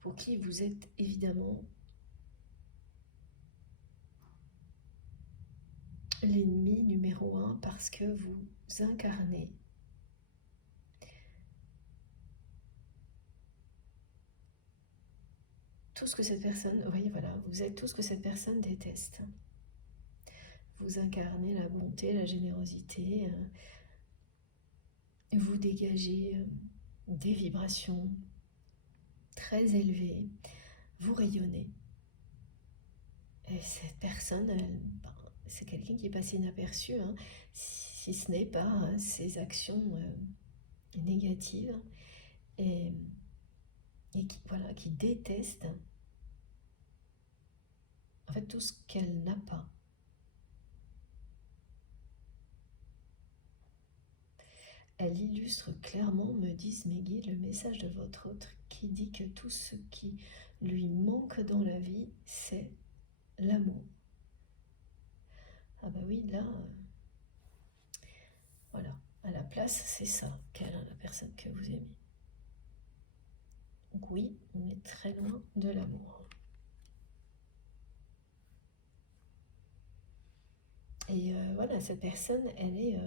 pour qui vous êtes évidemment l'ennemi numéro 1 parce que vous incarnez tout ce que cette personne, oui voilà, vous êtes tout ce que cette personne déteste. Vous incarnez la bonté, la générosité, vous dégagez des vibrations très élevées, vous rayonnez. Et cette personne, c'est quelqu'un qui est passé inaperçu, si ce n'est pas ses actions négatives et qui déteste en fait tout ce qu'elle n'a pas. Elle illustre clairement, me disent mes guides, le message de votre autre qui dit que tout ce qui lui manque dans la vie, c'est l'amour. Ah bah oui, là, voilà, à la place, c'est ça qu'elle a, la personne que vous aimez. Donc oui, on est très loin de l'amour. Et voilà, cette personne, elle est...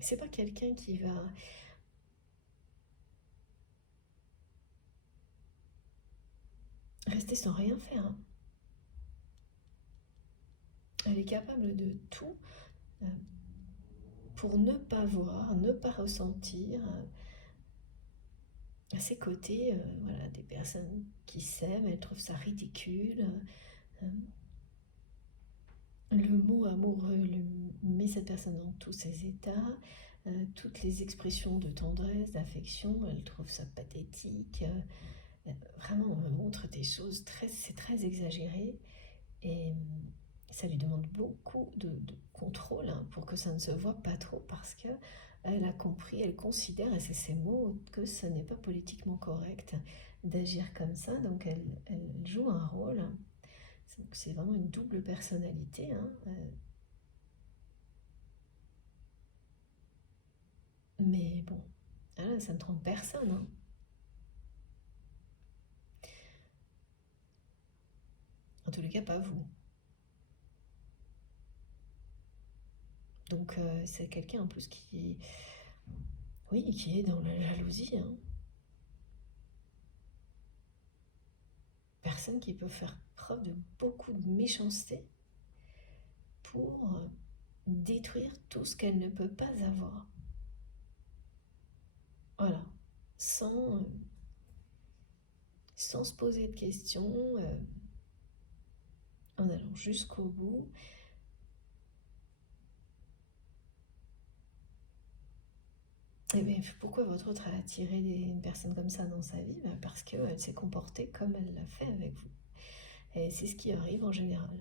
c'est pas quelqu'un qui va... rester sans rien faire. Elle est capable de tout pour ne pas voir, ne pas ressentir à ses côtés voilà, des personnes qui s'aiment. Elle trouve ça ridicule. Le mot amoureux met cette personne dans tous ses états, toutes les expressions de tendresse, d'affection, elle trouve ça pathétique. Vraiment, on me montre des choses c'est très exagéré et ça lui demande beaucoup de contrôle pour que ça ne se voit pas trop parce que elle a compris, elle considère, et c'est ses mots, que ce n'est pas politiquement correct d'agir comme ça, donc elle joue un rôle. C'est vraiment une double personnalité, hein. Mais bon, voilà, ça ne trompe personne, hein. En tous les cas, pas vous. Donc c'est quelqu'un en plus qui, oui, qui est dans la jalousie, hein. Personne qui peut faire preuve de beaucoup de méchanceté pour détruire tout ce qu'elle ne peut pas avoir. Voilà, sans, sans se poser de questions, en allant jusqu'au bout. Et bien, pourquoi votre autre a attiré une personne comme ça dans sa vie? Parce qu'elle s'est comportée comme elle l'a fait avec vous. Et c'est ce qui arrive en général.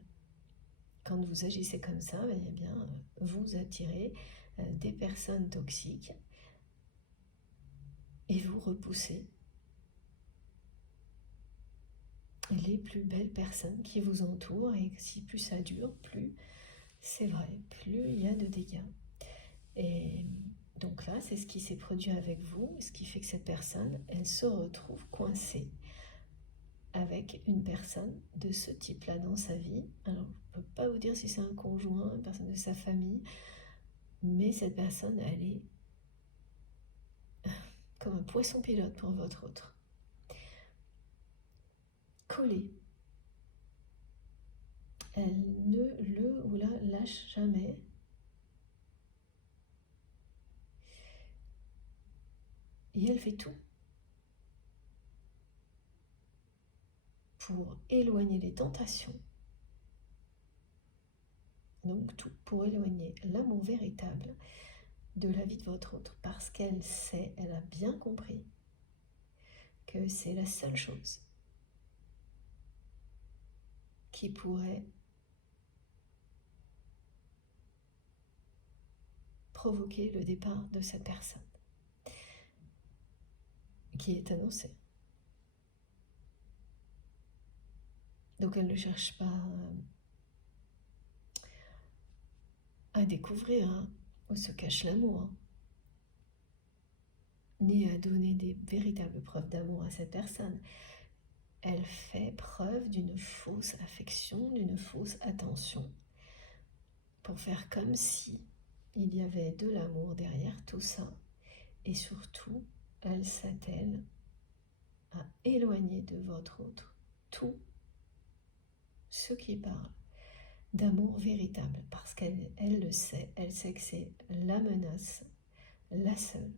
Quand vous agissez comme ça, eh bien, vous attirez des personnes toxiques et vous repoussez les plus belles personnes qui vous entourent. Et si plus ça dure, plus c'est vrai, plus il y a de dégâts. Et donc là, c'est ce qui s'est produit avec vous, ce qui fait que cette personne, elle se retrouve coincée avec une personne de ce type-là dans sa vie. Alors, je ne peux pas vous dire si c'est un conjoint, une personne de sa famille, mais cette personne, elle est comme un poisson pilote pour votre autre. Collée. Elle ne le ou la lâche jamais. Et elle fait tout pour éloigner les tentations. Donc tout pour éloigner l'amour véritable de la vie de votre autre. Parce qu'elle sait, elle a bien compris que c'est la seule chose qui pourrait provoquer le départ de cette personne qui est annoncée. Donc elle ne cherche pas à découvrir où se cache l'amour, ni à donner des véritables preuves d'amour à cette personne. Elle fait preuve d'une fausse affection, d'une fausse attention, pour faire comme si il y avait de l'amour derrière tout ça. Et surtout, elle s'attelle à éloigner de votre autre tout ce qui parle d'amour véritable, parce qu'elle le sait, elle sait que c'est la menace, la seule,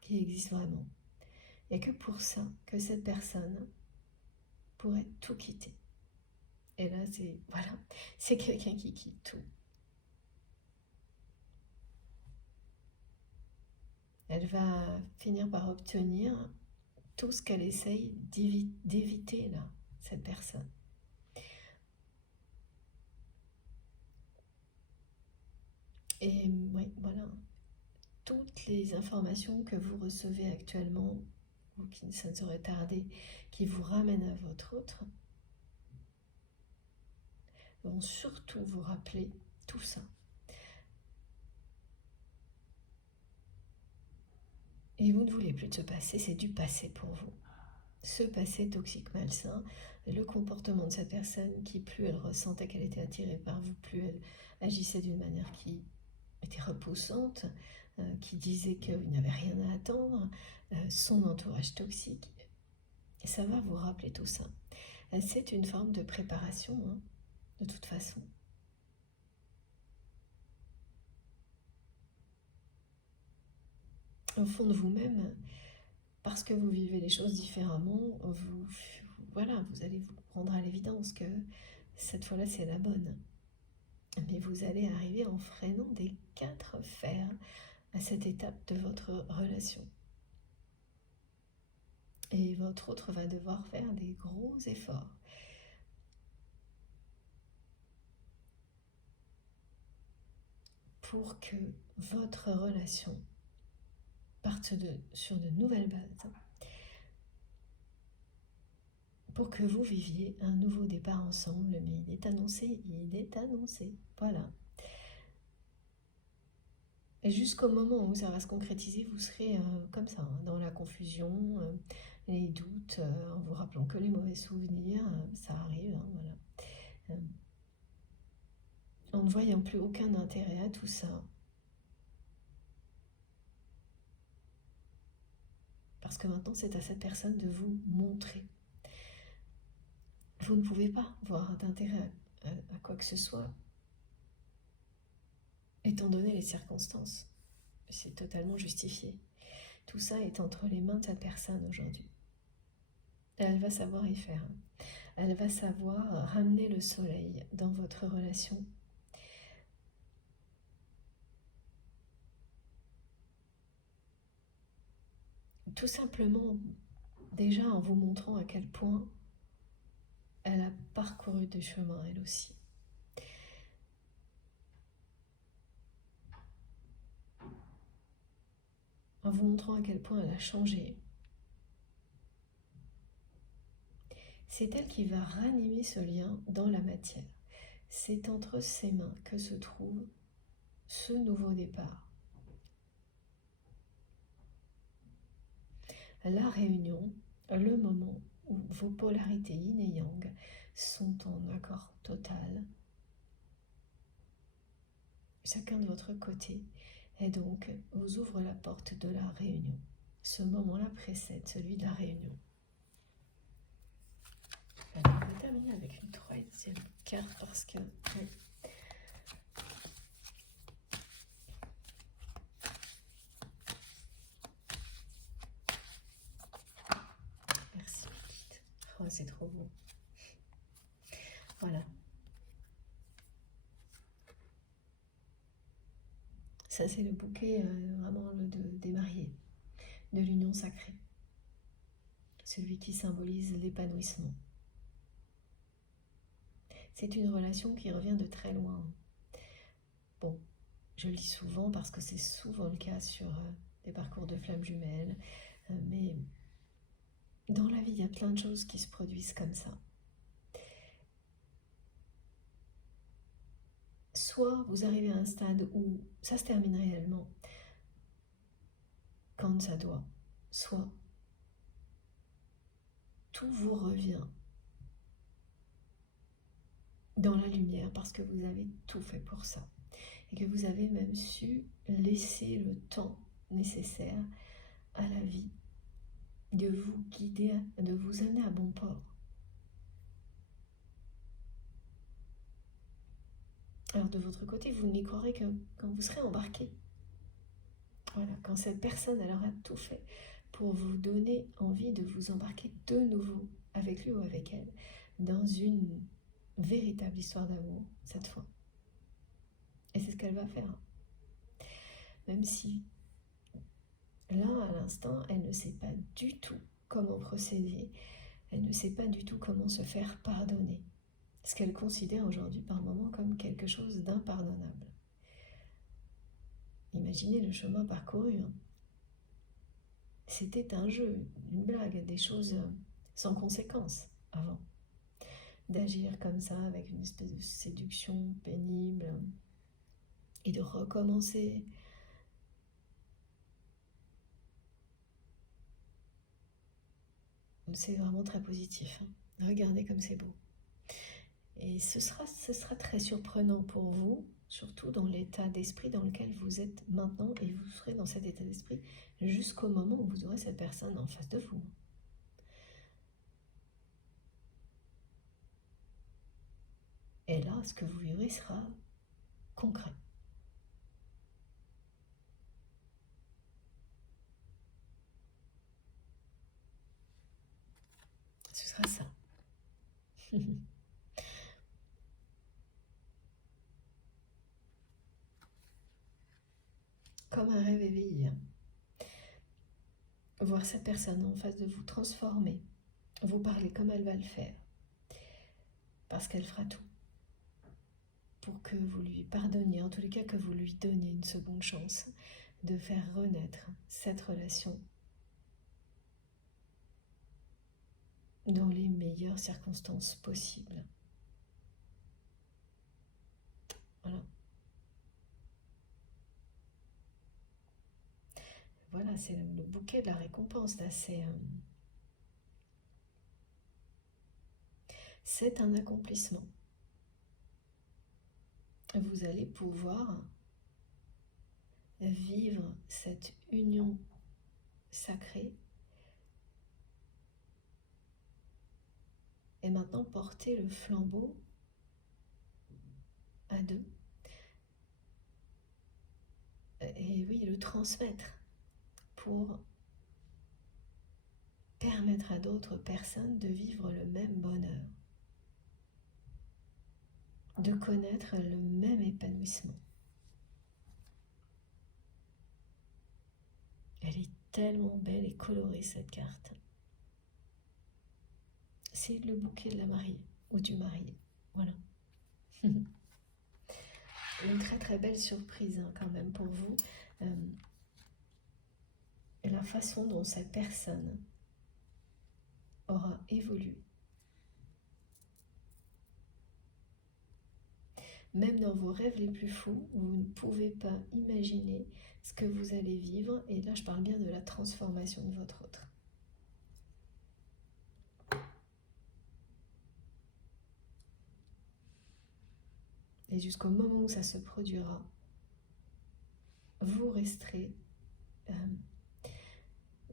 qui existe vraiment. Il n'y a que pour ça que cette personne pourrait tout quitter. Et là, c'est quelqu'un qui quitte tout. Elle va finir par obtenir tout ce qu'elle essaye d'éviter là, cette personne. Et oui, voilà, toutes les informations que vous recevez actuellement, ou qui ça ne saurait tarder, qui vous ramènent à votre autre, vont surtout vous rappeler tout ça. Et vous ne voulez plus de ce passé, c'est du passé pour vous. Ce passé toxique malsain, le comportement de cette personne qui, plus elle ressentait qu'elle était attirée par vous, plus elle agissait d'une manière qui était repoussante, qui disait qu'il n'y avait rien à attendre, son entourage toxique, et ça va vous rappeler tout ça. C'est une forme de préparation, de toute façon. Au fond de vous-même, parce que vous vivez les choses différemment, voilà, vous allez vous rendre à l'évidence que cette fois-là, c'est la bonne. Mais vous allez arriver en freinant des 4 fers à cette étape de votre relation. Et votre autre va devoir faire des gros efforts. Pour que votre relation parte sur de nouvelles bases. Pour que vous viviez un nouveau départ ensemble, mais il est annoncé, voilà. Et jusqu'au moment où ça va se concrétiser, vous serez comme ça, hein, dans la confusion, les doutes, en vous rappelant que les mauvais souvenirs, ça arrive, hein, voilà. En ne voyant plus aucun intérêt à tout ça. Parce que maintenant, c'est à cette personne de vous montrer. Vous ne pouvez pas voir d'intérêt à quoi que ce soit, étant donné les circonstances. C'est totalement justifié. Tout ça est entre les mains de cette personne aujourd'hui. Elle va savoir y faire. Elle va savoir ramener le soleil dans votre relation. Tout simplement, déjà en vous montrant à quel point elle a parcouru des chemins, elle aussi. En vous montrant à quel point elle a changé. C'est elle qui va ranimer ce lien dans la matière. C'est entre ses mains que se trouve ce nouveau départ. La réunion, le moment où vos polarités yin et yang sont en accord total, chacun de votre côté, et donc vous ouvre la porte de la réunion. Ce moment-là précède celui de la réunion. Alors, on va terminer avec une troisième carte parce que... Merci, petite. Oh, c'est trop beau. Voilà. Ça, c'est le bouquet vraiment des mariés, de l'union sacrée. Celui qui symbolise l'épanouissement. C'est une relation qui revient de très loin. Bon, je le dis souvent parce que c'est souvent le cas sur des parcours de flammes jumelles, mais dans la vie, il y a plein de choses qui se produisent comme ça. Soit vous arrivez à un stade où ça se termine réellement quand ça doit, soit tout vous revient dans la lumière parce que vous avez tout fait pour ça et que vous avez même su laisser le temps nécessaire à la vie de vous guider, de vous amener à bon port. Alors de votre côté, vous n'y croirez que quand vous serez embarqué. Voilà, quand cette personne elle aura tout fait pour vous donner envie de vous embarquer de nouveau avec lui ou avec elle dans une véritable histoire d'amour, cette fois. Et c'est ce qu'elle va faire. Même si, là, à l'instant, elle ne sait pas du tout comment procéder, elle ne sait pas du tout comment se faire pardonner. Ce qu'elle considère aujourd'hui par moments comme quelque chose d'impardonnable. Imaginez le chemin parcouru. Hein. C'était un jeu, une blague, des choses sans conséquence avant. D'agir comme ça avec une espèce de séduction pénible et de recommencer. C'est vraiment très positif. Hein. Regardez comme c'est beau. Et ce sera très surprenant pour vous, surtout dans l'état d'esprit dans lequel vous êtes maintenant, et vous serez dans cet état d'esprit jusqu'au moment où vous aurez cette personne en face de vous. Et là, ce que vous vivrez sera concret. Ce sera ça. Comme un rêve éveillé. Voir cette personne en face de vous transformer, vous parler comme elle va le faire, parce qu'elle fera tout pour que vous lui pardonniez, en tous les cas que vous lui donniez une seconde chance de faire renaître cette relation dans les meilleures circonstances possibles. Voilà. Voilà, c'est le bouquet de la récompense. Là, c'est un accomplissement. Vous allez pouvoir vivre cette union sacrée et maintenant porter le flambeau à deux. Et oui, le transmettre pour permettre à d'autres personnes de vivre le même bonheur, de connaître le même épanouissement. Elle est tellement belle et colorée, cette carte. C'est le bouquet de la mariée ou du marié. Voilà. Une très très belle surprise quand même pour vous. La façon dont cette personne aura évolué. Même dans vos rêves les plus fous, vous ne pouvez pas imaginer ce que vous allez vivre. Et là, je parle bien de la transformation de votre autre. Et jusqu'au moment où ça se produira, vous resterez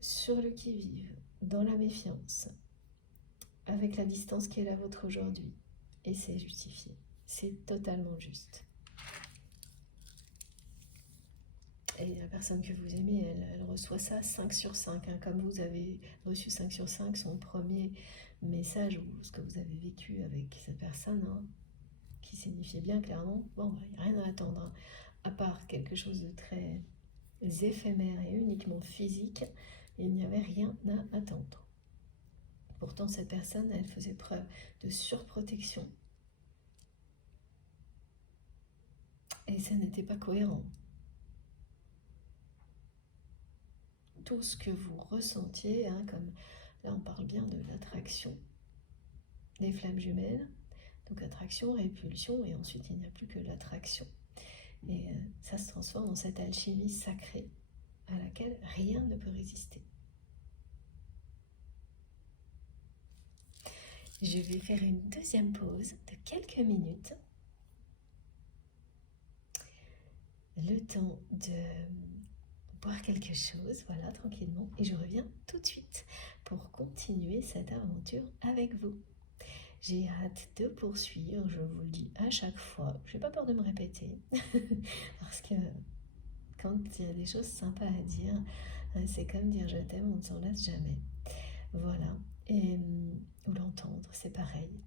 sur le qui-vive, dans la méfiance, avec la distance qui est la vôtre aujourd'hui. Et c'est justifié. C'est totalement juste. Et la personne que vous aimez, elle reçoit ça 5 sur 5. Hein, comme vous avez reçu 5 sur 5, son premier message ou ce que vous avez vécu avec cette personne, hein, qui signifiait bien clairement, bon, il n'y a rien à attendre. Hein, à part quelque chose de très éphémère et uniquement physique, il n'y avait rien à attendre. Pourtant, cette personne, elle faisait preuve de surprotection. Et ça n'était pas cohérent. Tout ce que vous ressentiez, hein, comme là on parle bien de l'attraction, des flammes jumelles, donc attraction, répulsion, et ensuite il n'y a plus que l'attraction. Et ça se transforme en cette alchimie sacrée à laquelle rien ne peut résister. Je vais faire une deuxième pause de quelques minutes. Le temps de boire quelque chose, voilà, tranquillement. Et je reviens tout de suite pour continuer cette aventure avec vous. J'ai hâte de poursuivre, je vous le dis à chaque fois. Je n'ai pas peur de me répéter. Parce que quand il y a des choses sympas à dire, c'est comme dire je t'aime, on ne s'en lasse jamais. Voilà. Et, ou l'entendre, c'est pareil.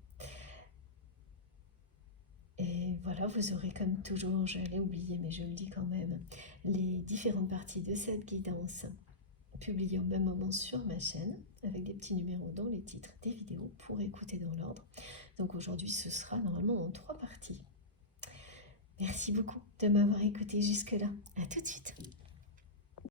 Et voilà, vous aurez comme toujours, je l'ai oublié, mais je le dis quand même, les différentes parties de cette guidance publiées au même moment sur ma chaîne, avec des petits numéros dans les titres des vidéos pour écouter dans l'ordre. Donc aujourd'hui, ce sera normalement en 3 parties. Merci beaucoup de m'avoir écouté jusque-là. À tout de suite.